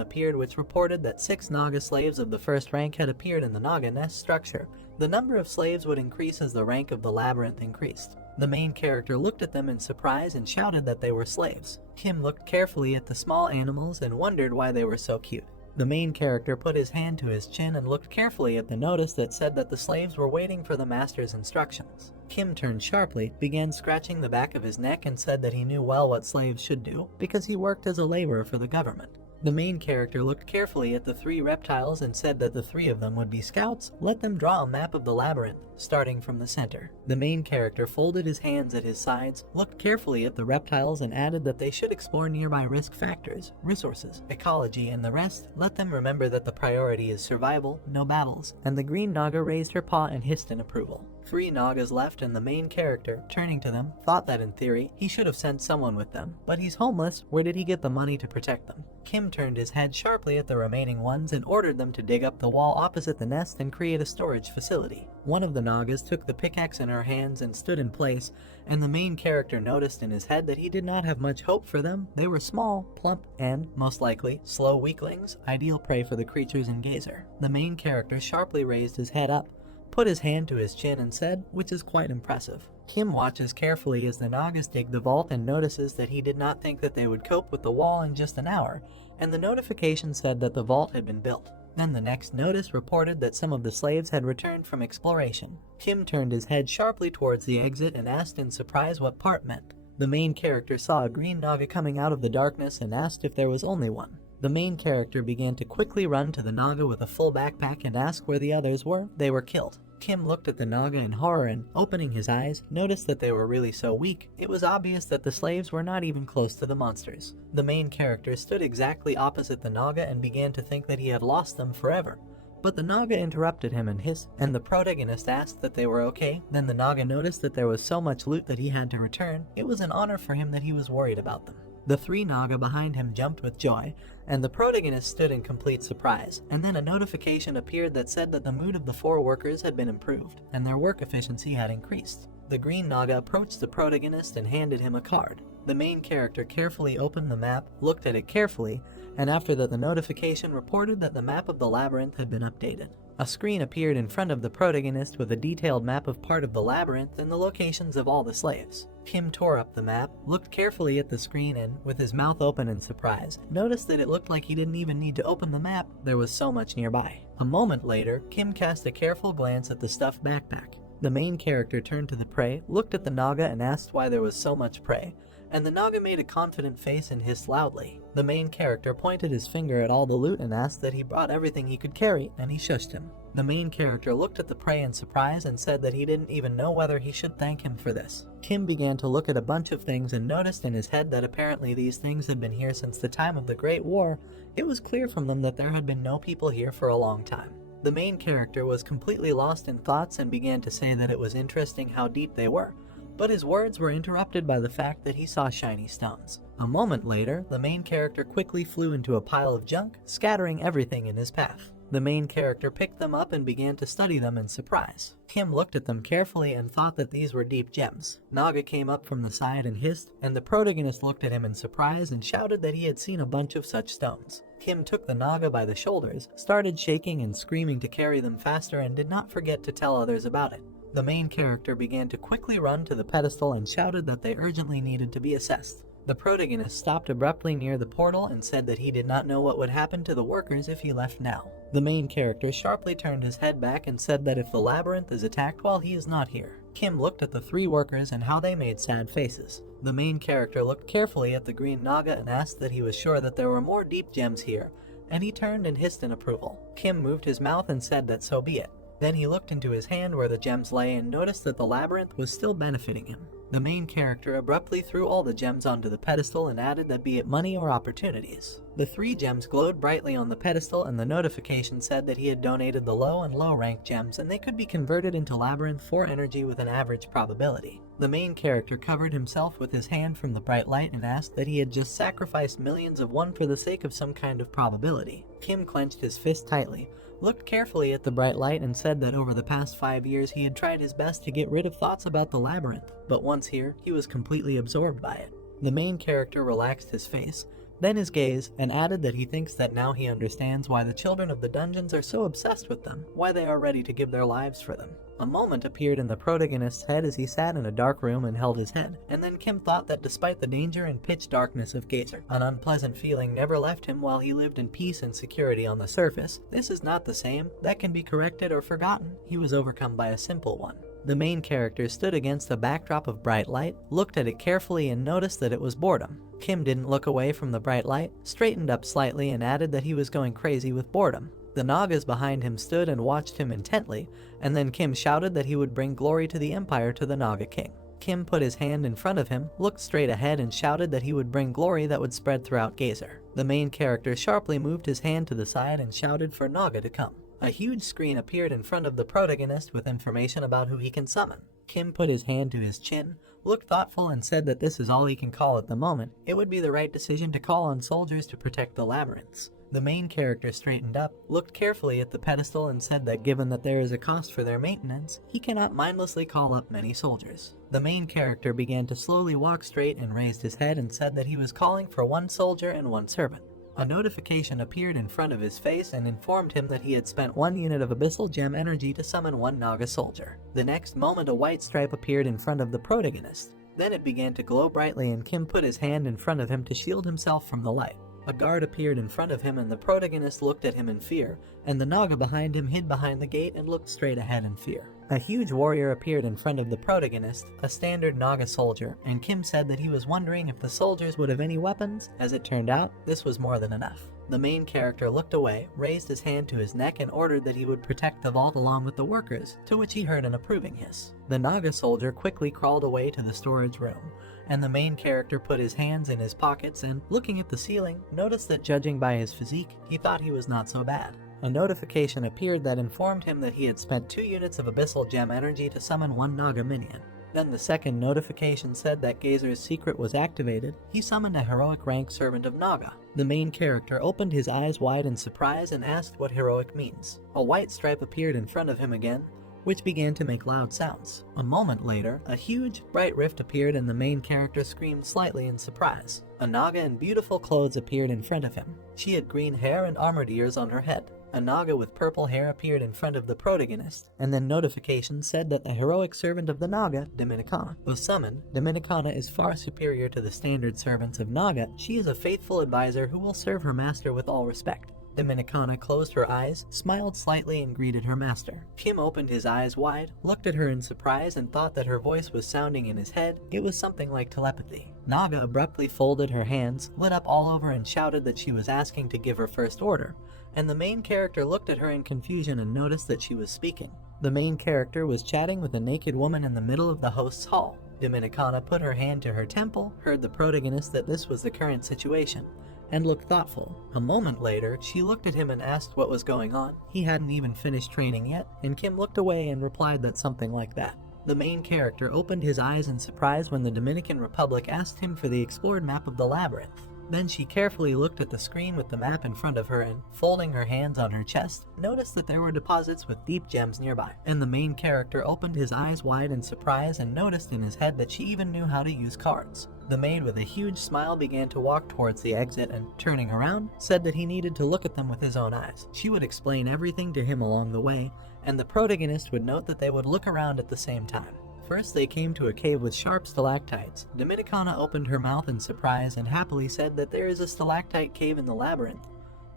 appeared which reported that 6 Naga slaves of the first rank had appeared in the Naga nest structure. The number of slaves would increase as the rank of the labyrinth increased. The main character looked at them in surprise and shouted that they were slaves. Kim looked carefully at the small animals and wondered why they were so cute. The main character put his hand to his chin and looked carefully at the notice that said that the slaves were waiting for the master's instructions. Kim turned sharply, began scratching the back of his neck, and said that he knew well what slaves should do, because he worked as a laborer for the government. The main character looked carefully at the 3 reptiles and said that the 3 of them would be scouts. Let them draw a map of the labyrinth, starting from the center. The main character folded his hands at his sides, looked carefully at the reptiles, and added that they should explore nearby risk factors, resources, ecology, and the rest. Let them remember that the priority is survival, no battles. And the green Naga raised her paw and hissed in approval. 3 Nagas left, and the main character, turning to them, thought that in theory, he should have sent someone with them. But he's homeless, where did he get the money to protect them? Kim turned his head sharply at the remaining ones and ordered them to dig up the wall opposite the nest and create a storage facility. One of the Nagas took the pickaxe in her hands and stood in place, and the main character noticed in his head that he did not have much hope for them. They were small, plump, and, most likely, slow weaklings, ideal prey for the creatures in Gazer. The main character sharply raised his head up, put his hand to his chin and said, which is quite impressive. Kim watches carefully as the Nagas dig the vault and notices that he did not think that they would cope with the wall in just an hour, and the notification said that the vault had been built. Then the next notice reported that some of the slaves had returned from exploration. Kim turned his head sharply towards the exit and asked in surprise what part meant. The main character saw a green Naga coming out of the darkness and asked if there was only one. The main character began to quickly run to the Naga with a full backpack and ask where the others were. They were killed. Kim looked at the Naga in horror and, opening his eyes, noticed that they were really so weak. It was obvious that the slaves were not even close to the monsters. The main character stood exactly opposite the Naga and began to think that he had lost them forever. But the Naga interrupted him and hissed, and the protagonist asked that they were okay. Then the Naga noticed that there was so much loot that he had to return. It was an honor for him that he was worried about them. The 3 Naga behind him jumped with joy, and the protagonist stood in complete surprise, and then a notification appeared that said that the mood of the 4 workers had been improved, and their work efficiency had increased. The green Naga approached the protagonist and handed him a card. The main character carefully opened the map, looked at it carefully, and after that the notification reported that the map of the labyrinth had been updated. A screen appeared in front of the protagonist with a detailed map of part of the labyrinth and the locations of all the slaves. Kim tore up the map, looked carefully at the screen and, with his mouth open in surprise, noticed that it looked like he didn't even need to open the map. There was so much nearby. A moment later, Kim cast a careful glance at the stuffed backpack. The main character turned to the prey, looked at the Naga and asked why there was so much prey, and the Naga made a confident face and hissed loudly. The main character pointed his finger at all the loot and asked that he brought everything he could carry, and he shushed him. The main character looked at the prey in surprise and said that he didn't even know whether he should thank him for this. Kim began to look at a bunch of things and noticed in his head that apparently these things had been here since the time of the Great War. It was clear from them that there had been no people here for a long time. The main character was completely lost in thoughts and began to say that it was interesting how deep they were, but his words were interrupted by the fact that he saw shiny stones. A moment later, the main character quickly flew into a pile of junk, scattering everything in his path. The main character picked them up and began to study them in surprise. Kim looked at them carefully and thought that these were deep gems. Naga came up from the side and hissed, and the protagonist looked at him in surprise and shouted that he had seen a bunch of such stones. Kim took the Naga by the shoulders, started shaking and screaming to carry them faster, and did not forget to tell others about it. The main character began to quickly run to the pedestal and shouted that they urgently needed to be assessed. The protagonist stopped abruptly near the portal and said that he did not know what would happen to the workers if he left now. The main character sharply turned his head back and said that if the labyrinth is attacked while he is not here. Kim looked at the 3 workers and how they made sad faces. The main character looked carefully at the green Naga and asked that he was sure that there were more deep gems here, and he turned and hissed in approval. Kim moved his mouth and said that so be it. Then he looked into his hand where the gems lay and noticed that the labyrinth was still benefiting him. The main character abruptly threw all the gems onto the pedestal and added that be it money or opportunities. The 3 gems glowed brightly on the pedestal, and the notification said that he had donated the low and low rank gems and they could be converted into labyrinth 4 energy with an average probability. The main character covered himself with his hand from the bright light and asked that he had just sacrificed millions of one for the sake of some kind of probability. Kim clenched his fist tightly, looked carefully at the bright light and said that over the past 5 years he had tried his best to get rid of thoughts about the labyrinth, but once here, he was completely absorbed by it. The main character relaxed his face, then his gaze, and added that he thinks that now he understands why the children of the dungeons are so obsessed with them, why they are ready to give their lives for them. A moment appeared in the protagonist's head as he sat in a dark room and held his head, and then Kim thought that despite the danger and pitch darkness of Gazer, an unpleasant feeling never left him while he lived in peace and security on the surface. This is not the same, that can be corrected or forgotten. He was overcome by a simple one. The main character stood against a backdrop of bright light, looked at it carefully and noticed that it was boredom. Kim didn't look away from the bright light, straightened up slightly and added that he was going crazy with boredom. The Nagas behind him stood and watched him intently, and then Kim shouted that he would bring glory to the Empire to the Naga King. Kim put his hand in front of him, looked straight ahead and shouted that he would bring glory that would spread throughout Gazer. The main character sharply moved his hand to the side and shouted for Naga to come. A huge screen appeared in front of the protagonist with information about who he can summon. Kim put his hand to his chin, looked thoughtful, and said that this is all he can call at the moment. It would be the right decision to call on soldiers to protect the labyrinths. The main character straightened up, looked carefully at the pedestal, and said that given that there is a cost for their maintenance, he cannot mindlessly call up many soldiers. The main character began to slowly walk straight and raised his head and said that he was calling for 1 soldier and 1 servant. A notification appeared in front of his face and informed him that he had spent 1 unit of abyssal gem energy to summon 1 Naga soldier. The next moment a white stripe appeared in front of the protagonist. Then it began to glow brightly and Kim put his hand in front of him to shield himself from the light. A guard appeared in front of him and the protagonist looked at him in fear, and the Naga behind him hid behind the gate and looked straight ahead in fear. A huge warrior appeared in front of the protagonist, a standard Naga soldier, and Kim said that he was wondering if the soldiers would have any weapons. As it turned out, this was more than enough. The main character looked away, raised his hand to his neck, and ordered that he would protect the vault along with the workers, to which he heard an approving hiss. The Naga soldier quickly crawled away to the storage room, and the main character put his hands in his pockets and, looking at the ceiling, noticed that judging by his physique, he thought he was not so bad. A notification appeared that informed him that he had spent 2 units of abyssal gem energy to summon 1 Naga minion. Then the second notification said that Gazer's secret was activated. He summoned a heroic rank servant of Naga. The main character opened his eyes wide in surprise and asked what heroic means. A white stripe appeared in front of him again, which began to make loud sounds. A moment later, a huge, bright rift appeared and the main character screamed slightly in surprise. A Naga in beautiful clothes appeared in front of him. She had green hair and armored ears on her head. A Naga with purple hair appeared in front of the protagonist, and then notification said that the heroic servant of the Naga, Dominicana, was summoned. Dominicana is far superior to the standard servants of Naga. She is a faithful advisor who will serve her master with all respect. Dominicana closed her eyes, smiled slightly, and greeted her master. Kim opened his eyes wide, looked at her in surprise, and thought that her voice was sounding in his head. It was something like telepathy. Naga abruptly folded her hands, lit up all over, and shouted that she was asking to give her first order, and the main character looked at her in confusion and noticed that she was speaking. The main character was chatting with a naked woman in the middle of the host's hall. Dominicana put her hand to her temple, heard the protagonist that this was the current situation, and looked thoughtful. A moment later, she looked at him and asked what was going on. He hadn't even finished training yet, and Kim looked away and replied that something like that. The main character opened his eyes in surprise when the Dominican Republic asked him for the explored map of the labyrinth. Then she carefully looked at the screen with the map in front of her and, folding her hands on her chest, noticed that there were deposits with deep gems nearby. And the main character opened his eyes wide in surprise and noticed in his head that she even knew how to use cards. The maid with a huge smile began to walk towards the exit and, turning around, said that he needed to look at them with his own eyes. She would explain everything to him along the way, and the protagonist would note that they would look around at the same time. First they came to a cave with sharp stalactites. Dominicana opened her mouth in surprise and happily said that there is a stalactite cave in the labyrinth.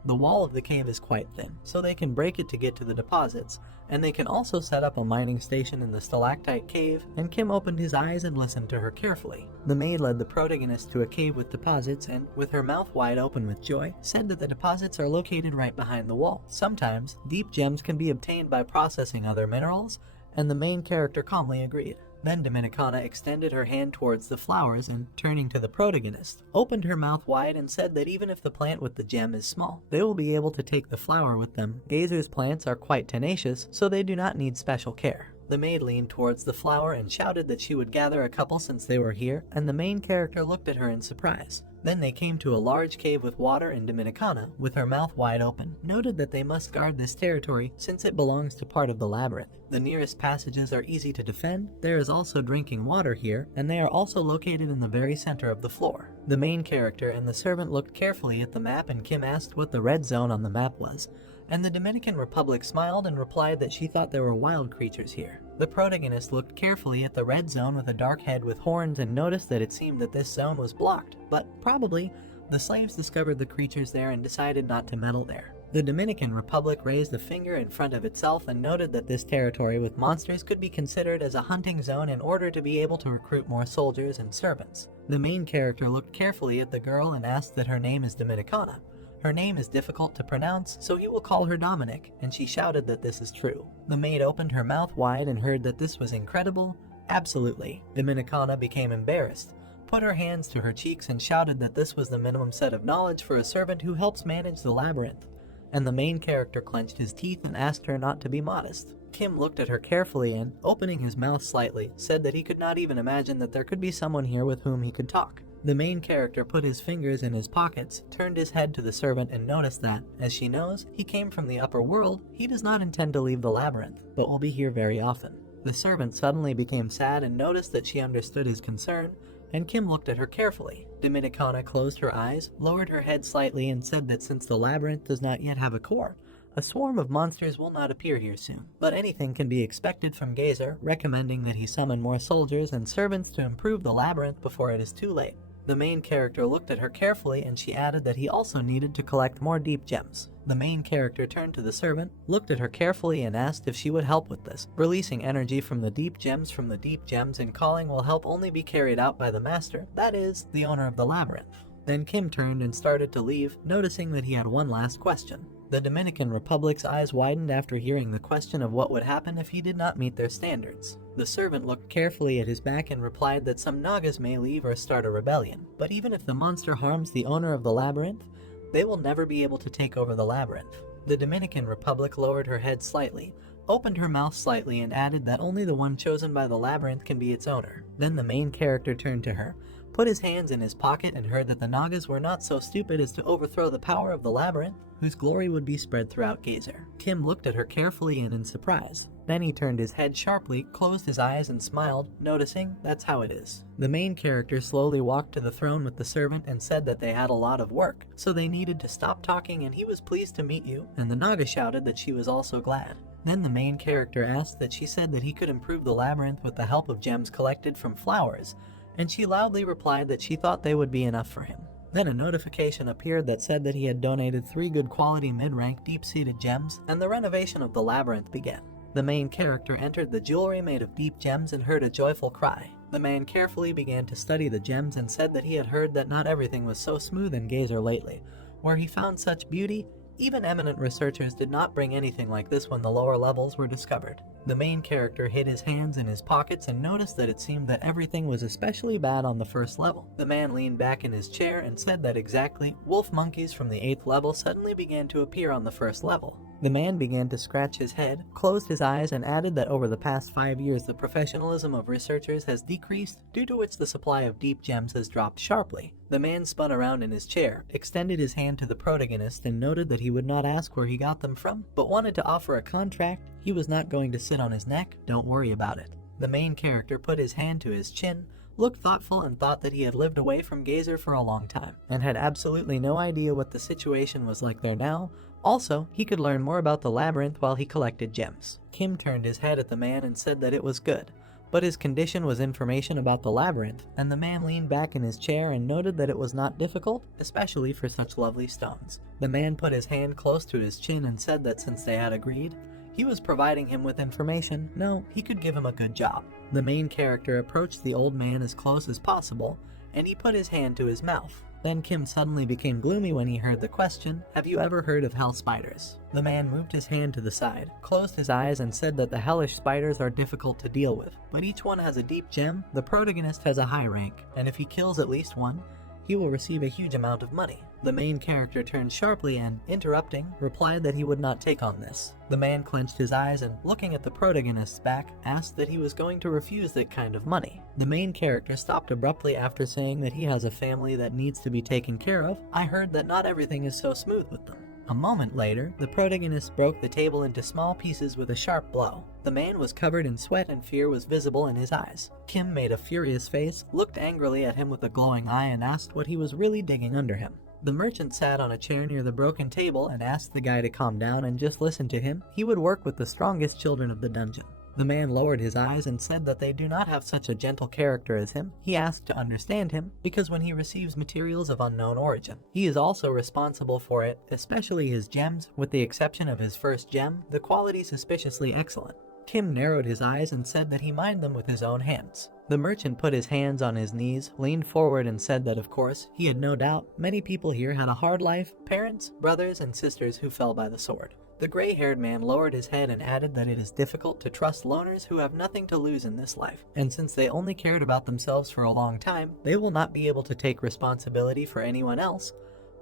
The wall of the cave is quite thin, so they can break it to get to the deposits, and they can also set up a mining station in the stalactite cave, and Kim opened his eyes and listened to her carefully. The maid led the protagonist to a cave with deposits and, with her mouth wide open with joy, said that the deposits are located right behind the wall. Sometimes, deep gems can be obtained by processing other minerals, and the main character calmly agreed. Then Dominicana extended her hand towards the flowers and, turning to the protagonist, opened her mouth wide and said that even if the plant with the gem is small, they will be able to take the flower with them. Gazer's plants are quite tenacious, so they do not need special care. The maid leaned towards the flower and shouted that she would gather a couple since they were here, and the main character looked at her in surprise. Then they came to a large cave with water, and Dominicana, with her mouth wide open, noted that they must guard this territory since it belongs to part of the labyrinth. The nearest passages are easy to defend. There is also drinking water here, and they are also located in the very center of the floor. The main character and the servant looked carefully at the map, and Kim asked what the red zone on the map was, and the Dominican Republic smiled and replied that she thought there were wild creatures here. The protagonist looked carefully at the red zone with a dark head with horns and noticed that it seemed that this zone was blocked, but probably the slaves discovered the creatures there and decided not to meddle there. The Dominican Republic raised a finger in front of itself and noted that this territory with monsters could be considered as a hunting zone in order to be able to recruit more soldiers and servants. The main character looked carefully at the girl and asked that her name is Dominicana. Her name is difficult to pronounce, so he will call her Dominic, and she shouted that this is true. The maid opened her mouth wide and heard that this was incredible. Absolutely. Dominicana became embarrassed, put her hands to her cheeks, and shouted that this was the minimum set of knowledge for a servant who helps manage the labyrinth, and the main character clenched his teeth and asked her not to be modest. Kim looked at her carefully and, opening his mouth slightly, said that he could not even imagine that there could be someone here with whom he could talk. The main character put his fingers in his pockets, turned his head to the servant, and noticed that, as she knows, he came from the upper world. He does not intend to leave the labyrinth, but will be here very often. The servant suddenly became sad and noticed that she understood his concern, and Kim looked at her carefully. Dominicana closed her eyes, lowered her head slightly, and said that since the labyrinth does not yet have a core, a swarm of monsters will not appear here soon. But anything can be expected from Gazer, recommending that he summon more soldiers and servants to improve the labyrinth before it is too late. The main character looked at her carefully, and she added that he also needed to collect more deep gems. The main character turned to the servant, looked at her carefully, and asked if she would help with this. Releasing energy from the deep gems and calling will help only be carried out by the master, that is, the owner of the labyrinth. Then Kim turned and started to leave, noticing that he had one last question. The Dominican Republic's eyes widened after hearing the question of what would happen if he did not meet their standards. The servant looked carefully at his back and replied that some Nagas may leave or start a rebellion, but even if the monster harms the owner of the labyrinth, they will never be able to take over the labyrinth. The Dominican Republic lowered her head slightly, opened her mouth slightly, and added that only the one chosen by the labyrinth can be its owner. Then the main character turned to her, put his hands in his pocket, and heard that the Nagas were not so stupid as to overthrow the power of the labyrinth, whose glory would be spread throughout Gazer. Kim looked at her carefully and in surprise. Then he turned his head sharply, closed his eyes, and smiled, noticing that's how it is. The main character slowly walked to the throne with the servant and said that they had a lot of work, so they needed to stop talking, and he was pleased to meet you, and the Naga shouted that she was also glad. Then the main character asked that she said that he could improve the labyrinth with the help of gems collected from flowers, and she loudly replied that she thought they would be enough for him. Then a notification appeared that said that he had donated 3 good quality mid-rank deep-seated gems, and the renovation of the labyrinth began. The main character entered the jewelry made of deep gems and heard a joyful cry. The man carefully began to study the gems and said that he had heard that not everything was so smooth in Gazer lately. Where he found such beauty, even eminent researchers did not bring anything like this when the lower levels were discovered. The main character hid his hands in his pockets and noticed that it seemed that everything was especially bad on the first level. The man leaned back in his chair and said that exactly, wolf monkeys from the 8th level suddenly began to appear on the first level. The man began to scratch his head, closed his eyes, and added that over the past 5 years the professionalism of researchers has decreased, due to which the supply of deep gems has dropped sharply. The man spun around in his chair, extended his hand to the protagonist, and noted that he would not ask where he got them from, but wanted to offer a contract. He was not going to sit on his neck, don't worry about it. The main character put his hand to his chin, looked thoughtful, and thought that he had lived away from Gazer for a long time, and had absolutely no idea what the situation was like there now. Also, he could learn more about the labyrinth while he collected gems. Kim turned his head at the man and said that it was good, but his condition was information about the labyrinth, and the man leaned back in his chair and noted that it was not difficult, especially for such lovely stones. The man put his hand close to his chin and said that since they had agreed, he was providing him with information. No, he could give him a good job. The main character approached the old man as close as possible, and he put his hand to his mouth. Then Kim suddenly became gloomy when he heard the question, "Have you ever heard of hell spiders?" The man moved his hand to the side, closed his eyes, and said that the hellish spiders are difficult to deal with, but each one has a deep gem. The protagonist has a high rank, and if he kills at least one, he will receive a huge amount of money. The main character turned sharply and, interrupting, replied that he would not take on this. The man clenched his eyes and, looking at the protagonist's back, asked that he was going to refuse that kind of money. The main character stopped abruptly after saying that he has a family that needs to be taken care of. I heard that not everything is so smooth with them. A moment later, the protagonist broke the table into small pieces with a sharp blow. The man was covered in sweat and fear was visible in his eyes. Kim made a furious face, looked angrily at him with a glowing eye, and asked what he was really digging under him. The merchant sat on a chair near the broken table and asked the guy to calm down and just listen to him. He would work with the strongest children of the dungeon. The man lowered his eyes and said that they do not have such a gentle character as him. He asked to understand him, because when he receives materials of unknown origin, he is also responsible for it, especially his gems. With the exception of his first gem, the quality suspiciously excellent. Kim narrowed his eyes and said that he mined them with his own hands. The merchant put his hands on his knees, leaned forward, and said that of course, he had no doubt, many people here had a hard life, parents, brothers, and sisters who fell by the sword. The gray-haired man lowered his head and added that it is difficult to trust loners who have nothing to lose in this life, and since they only cared about themselves for a long time, they will not be able to take responsibility for anyone else,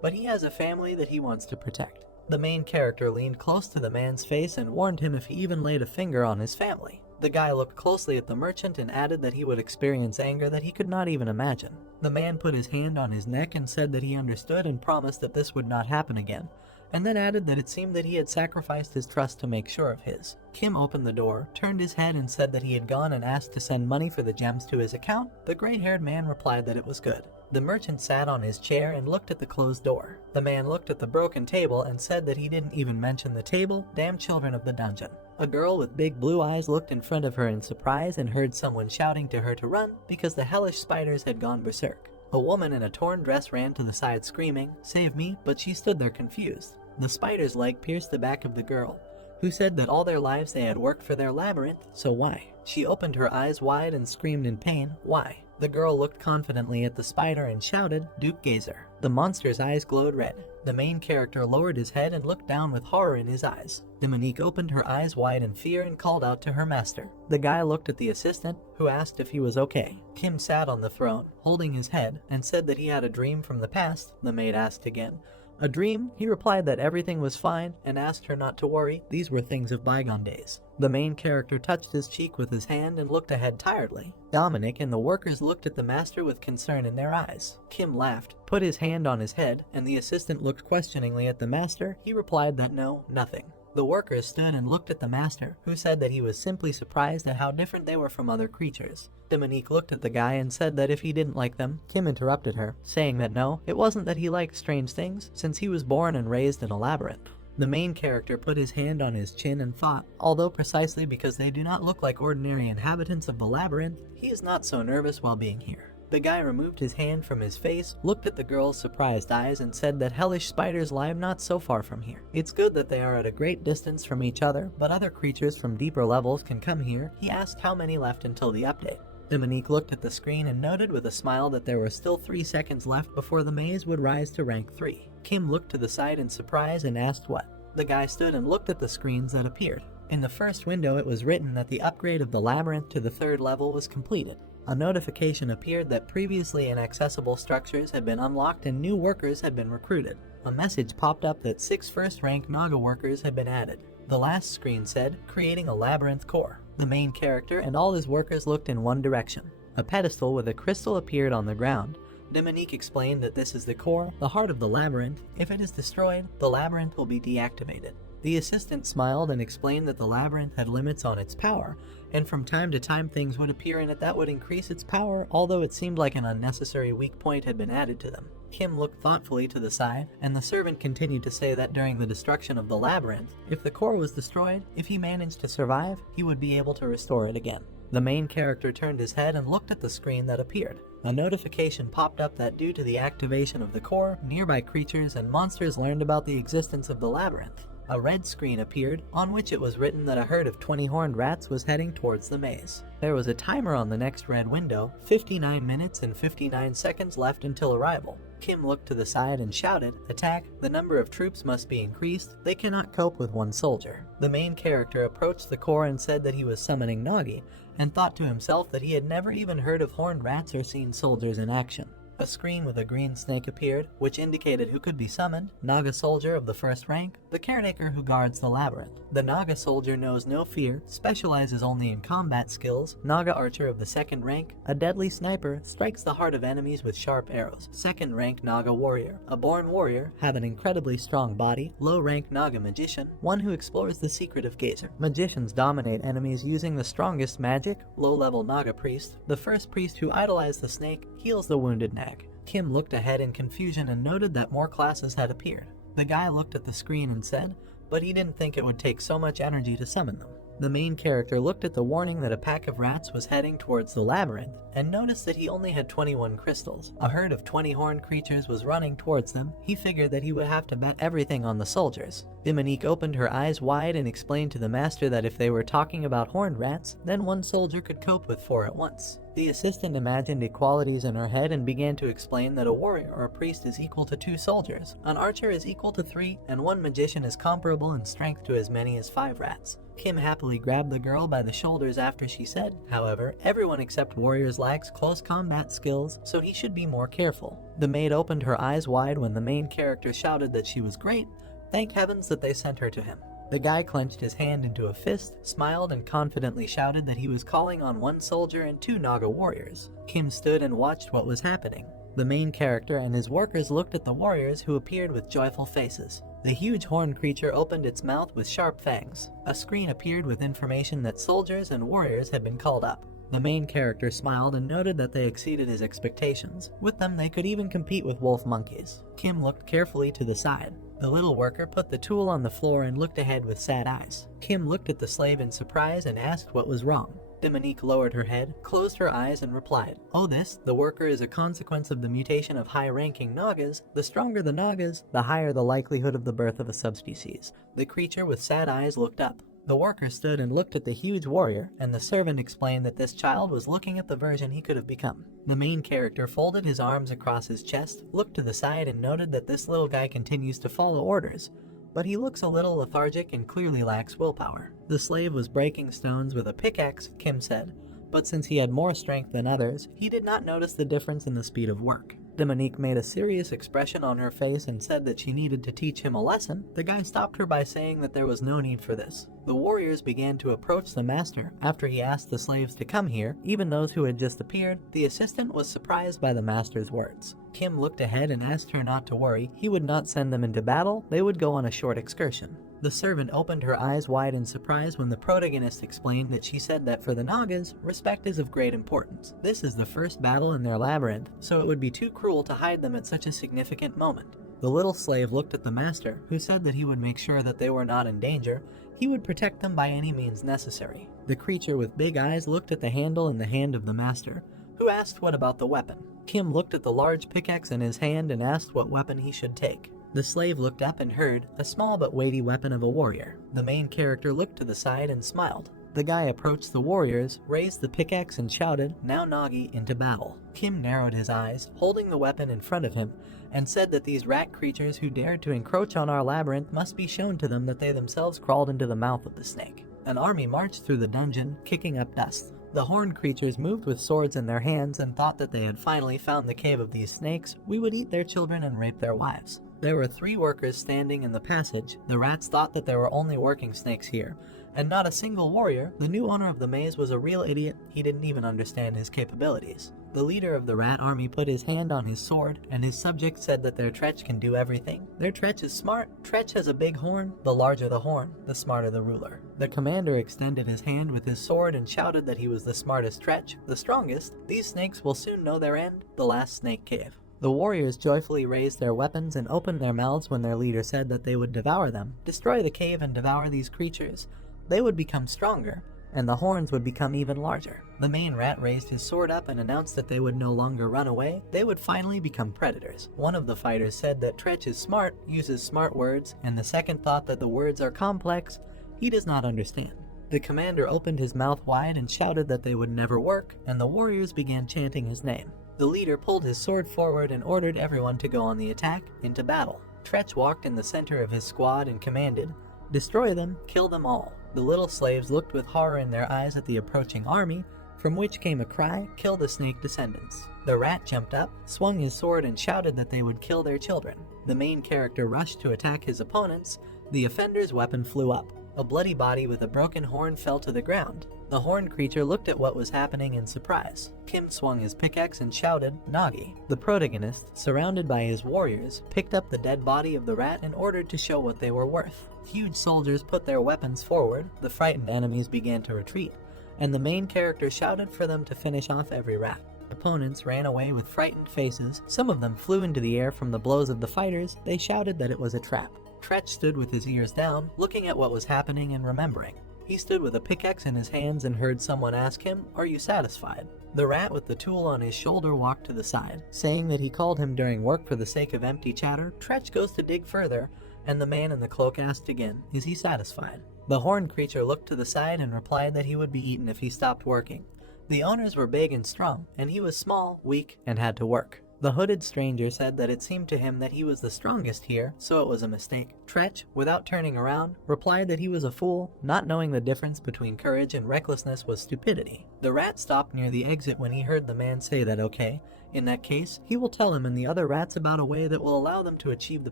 but he has a family that he wants to protect. The main character leaned close to the man's face and warned him if he even laid a finger on his family. The guy looked closely at the merchant and added that he would experience anger that he could not even imagine. The man put his hand on his neck and said that he understood and promised that this would not happen again, and then added that it seemed that he had sacrificed his trust to make sure of his. Kim opened the door, turned his head and said that he had gone and asked to send money for the gems to his account. The gray-haired man replied that it was good. The merchant sat on his chair and looked at the closed door. The man looked at the broken table and said that he didn't even mention the table. Damn children of the dungeon. A girl with big blue eyes looked in front of her in surprise and heard someone shouting to her to run because the hellish spiders had gone berserk. A woman in a torn dress ran to the side screaming, "Save me," but she stood there confused. The spider's leg pierced the back of the girl, who said that all their lives they had worked for their labyrinth, so why? She opened her eyes wide and screamed in pain, "Why?" The girl looked confidently at the spider and shouted, "Duke Gazer." The monster's eyes glowed red. The main character lowered his head and looked down with horror in his eyes. Dominique opened her eyes wide in fear and called out to her master. The guy looked at the assistant, who asked if he was okay. Kim sat on the throne, holding his head, and said that he had a dream from the past. The maid asked again, "A dream?" He replied that everything was fine and asked her not to worry. These were things of bygone days. The main character touched his cheek with his hand and looked ahead tiredly. Dominic and the workers looked at the master with concern in their eyes. Kim laughed, put his hand on his head, and the assistant looked questioningly at the master. He replied that no, nothing. The workers stood and looked at the master, who said that he was simply surprised at how different they were from other creatures. Dominique looked at the guy and said that if he didn't like them, Kim interrupted her, saying that no, it wasn't that he liked strange things, since he was born and raised in a labyrinth. The main character put his hand on his chin and thought, although precisely because they do not look like ordinary inhabitants of the labyrinth, he is not so nervous while being here. The guy removed his hand from his face, looked at the girl's surprised eyes, and said that hellish spiders lie not so far from here. It's good that they are at a great distance from each other, but other creatures from deeper levels can come here. He asked how many left until the update. Dominique looked at the screen and noted with a smile that there were still 3 seconds left before the maze would rise to rank 3. Kim looked to the side in surprise and asked what. The guy stood and looked at the screens that appeared. In the first window it was written that the upgrade of the labyrinth to the 3rd level was completed. A notification appeared that previously inaccessible structures had been unlocked and new workers had been recruited. A message popped up that 6 first-rank Naga workers had been added. The last screen said, "Creating a labyrinth core." The main character and all his workers looked in one direction. A pedestal with a crystal appeared on the ground. Dominique explained that this is the core, the heart of the labyrinth. If it is destroyed, the labyrinth will be deactivated. The assistant smiled and explained that the labyrinth had limits on its power, and from time to time things would appear in it that would increase its power, although it seemed like an unnecessary weak point had been added to them. Kim looked thoughtfully to the side, and the servant continued to say that during the destruction of the labyrinth, if the core was destroyed, if he managed to survive, he would be able to restore it again. The main character turned his head and looked at the screen that appeared. A notification popped up that due to the activation of the core, nearby creatures and monsters learned about the existence of the labyrinth. A red screen appeared, on which it was written that a herd of 20 horned rats was heading towards the maze. There was a timer on the next red window, 59 minutes and 59 seconds left until arrival. Kim looked to the side and shouted, "Attack! The number of troops must be increased. They cannot cope with one soldier." The main character approached the core and said that he was summoning Nagi, and thought to himself that he had never even heard of horned rats or seen soldiers in action. A screen with a green snake appeared, which indicated who could be summoned. Naga soldier of the 1st rank, the caretaker who guards the labyrinth. The Naga soldier knows no fear, specializes only in combat skills. Naga archer of the 2nd rank, a deadly sniper, strikes the heart of enemies with sharp arrows. 2nd rank Naga warrior, a born warrior, have an incredibly strong body. Low rank Naga magician, one who explores the secret of Gazer. Magicians dominate enemies using the strongest magic. Low level Naga priest, the first priest who idolized the snake, heals the wounded Nag. Kim looked ahead in confusion and noted that more classes had appeared. The guy looked at the screen and said, but he didn't think it would take so much energy to summon them. The main character looked at the warning that a pack of rats was heading towards the labyrinth, and noticed that he only had 21 crystals. A herd of 20 horned creatures was running towards them. He figured that he would have to bet everything on the soldiers. Dominique opened her eyes wide and explained to the master that if they were talking about horned rats, then one soldier could cope with 4 at once. The assistant imagined equalities in her head and began to explain that a warrior or a priest is equal to 2 soldiers, an archer is equal to 3, and one magician is comparable in strength to as many as 5 rats. Kim happily grabbed the girl by the shoulders after she said, however, everyone except warriors lacks close combat skills, so he should be more careful. The maid opened her eyes wide when the main character shouted that she was great. Thank heavens that they sent her to him. The guy clenched his hand into a fist, smiled, and confidently shouted that he was calling on 1 soldier and 2 Naga warriors. Kim stood and watched what was happening. The main character and his workers looked at the warriors, who appeared with joyful faces. The huge horned creature opened its mouth with sharp fangs. A screen appeared with information that soldiers and warriors had been called up. The main character smiled and noted that they exceeded his expectations. With them, they could even compete with wolf monkeys. Kim looked carefully to the side. The little worker put the tool on the floor and looked ahead with sad eyes. Kim looked at the slave in surprise and asked what was wrong. Dominique lowered her head, closed her eyes, and replied, "Oh, this, the worker, is a consequence of the mutation of high-ranking Nagas. The stronger the Nagas, the higher the likelihood of the birth of a subspecies." The creature with sad eyes looked up. The worker stood and looked at the huge warrior, and the servant explained that this child was looking at the version he could have become. The main character folded his arms across his chest, looked to the side, and noted that this little guy continues to follow orders, but he looks a little lethargic and clearly lacks willpower. The slave was breaking stones with a pickaxe, Kim said, but since he had more strength than others, he did not notice the difference in the speed of work. Dominique made a serious expression on her face and said that she needed to teach him a lesson. The guy stopped her by saying that there was no need for this. The warriors began to approach the master. After he asked the slaves to come here, even those who had just appeared, the assistant was surprised by the master's words. Kim looked ahead and asked her not to worry. He would not send them into battle, they would go on a short excursion. The servant opened her eyes wide in surprise when the protagonist explained that she said that for the Nagas, respect is of great importance. This is the first battle in their labyrinth, so it would be too cruel to hide them at such a significant moment. The little slave looked at the master, who said that he would make sure that they were not in danger. He would protect them by any means necessary. The creature with big eyes looked at the handle in the hand of the master, who asked what about the weapon. Kim looked at the large pickaxe in his hand and asked what weapon he should take. The slave looked up and heard, a small but weighty weapon of a warrior. The main character looked to the side and smiled. The guy approached the warriors, raised the pickaxe and shouted, "Now Nagi, into battle." Kim narrowed his eyes, holding the weapon in front of him, and said that these rat creatures who dared to encroach on our labyrinth must be shown to them that they themselves crawled into the mouth of the snake. An army marched through the dungeon, kicking up dust. The horned creatures moved with swords in their hands and thought that they had finally found the cave of these snakes. We would eat their children and rape their wives. There were 3 workers standing in the passage. The rats thought that there were only working snakes here, and not a single warrior. The new owner of the maze was a real idiot. He didn't even understand his capabilities. The leader of the rat army put his hand on his sword, and his subject said that their Tretch can do everything. Their Tretch is smart. Tretch has a big horn. The larger the horn, the smarter the ruler. The commander extended his hand with his sword and shouted that he was the smartest Tretch, the strongest. These snakes will soon know their end, the last snake cave. The warriors joyfully raised their weapons and opened their mouths when their leader said that they would devour them, destroy the cave and devour these creatures. They would become stronger, and the horns would become even larger. The main rat raised his sword up and announced that they would no longer run away, they would finally become predators. One of the fighters said that Tretch is smart, uses smart words, and the second thought that the words are complex. He does not understand. The commander opened his mouth wide and shouted that they would never work, and the warriors began chanting his name. The leader pulled his sword forward and ordered everyone to go on the attack, into battle. Tretch walked in the center of his squad and commanded, "Destroy them, kill them all." The little slaves looked with horror in their eyes at the approaching army, from which came a cry, "Kill the snake descendants." The rat jumped up, swung his sword, and shouted that they would kill their children. The main character rushed to attack his opponents. The offender's weapon flew up. A bloody body with a broken horn fell to the ground. The horned creature looked at what was happening in surprise. Kim swung his pickaxe and shouted, "Nagi." The protagonist, surrounded by his warriors, picked up the dead body of the rat in order to show what they were worth. Huge soldiers put their weapons forward, the frightened enemies began to retreat, and the main character shouted for them to finish off every rat. Opponents ran away with frightened faces. Some of them flew into the air from the blows of the fighters. They shouted that it was a trap. Tretch stood with his ears down, looking at what was happening and remembering. He stood with a pickaxe in his hands and heard someone ask him, "Are you satisfied?" The rat with the tool on his shoulder walked to the side, saying that he called him during work for the sake of empty chatter. Tretch goes to dig further, and the man in the cloak asked again, "Is he satisfied?" The horned creature looked to the side and replied that he would be eaten if he stopped working. The owners were big and strong, and he was small, weak, and had to work. The hooded stranger said that it seemed to him that he was the strongest here, so it was a mistake. Tretch, without turning around, replied that he was a fool. Not knowing the difference between courage and recklessness was stupidity. The rat stopped near the exit when he heard the man say that okay, In that case, he will tell him and the other rats about a way that will allow them to achieve the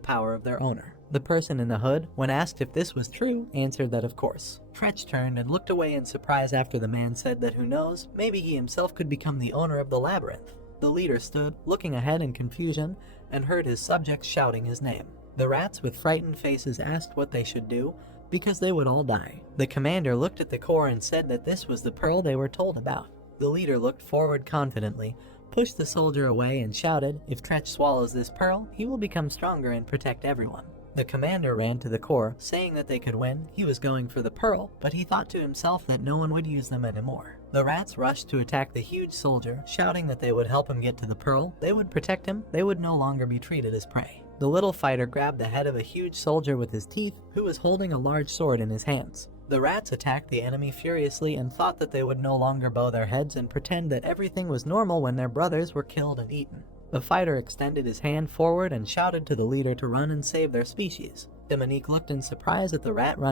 power of their owner. The person in the hood, when asked if this was true, answered that of course. Tretch turned and looked away in surprise after the man said that who knows, maybe he himself could become the owner of the labyrinth. The leader stood, looking ahead in confusion, and heard his subjects shouting his name. The rats with frightened faces asked what they should do, because they would all die. The commander looked at the core and said that this was the pearl they were told about. The leader looked forward confidently, pushed the soldier away and shouted, if Tretch swallows this pearl, he will become stronger and protect everyone. The commander ran to the core, saying that they could win. He was going for the pearl, but he thought to himself that no one would use them anymore. The rats rushed to attack the huge soldier, shouting that they would help him get to the pearl, they would protect him, they would no longer be treated as prey. The little fighter grabbed the head of a huge soldier with his teeth, who was holding a large sword in his hands. The rats attacked the enemy furiously and thought that they would no longer bow their heads and pretend that everything was normal when their brothers were killed and eaten. The fighter extended his hand forward and shouted to the leader to run and save their species. Dominique looked in surprise at the rat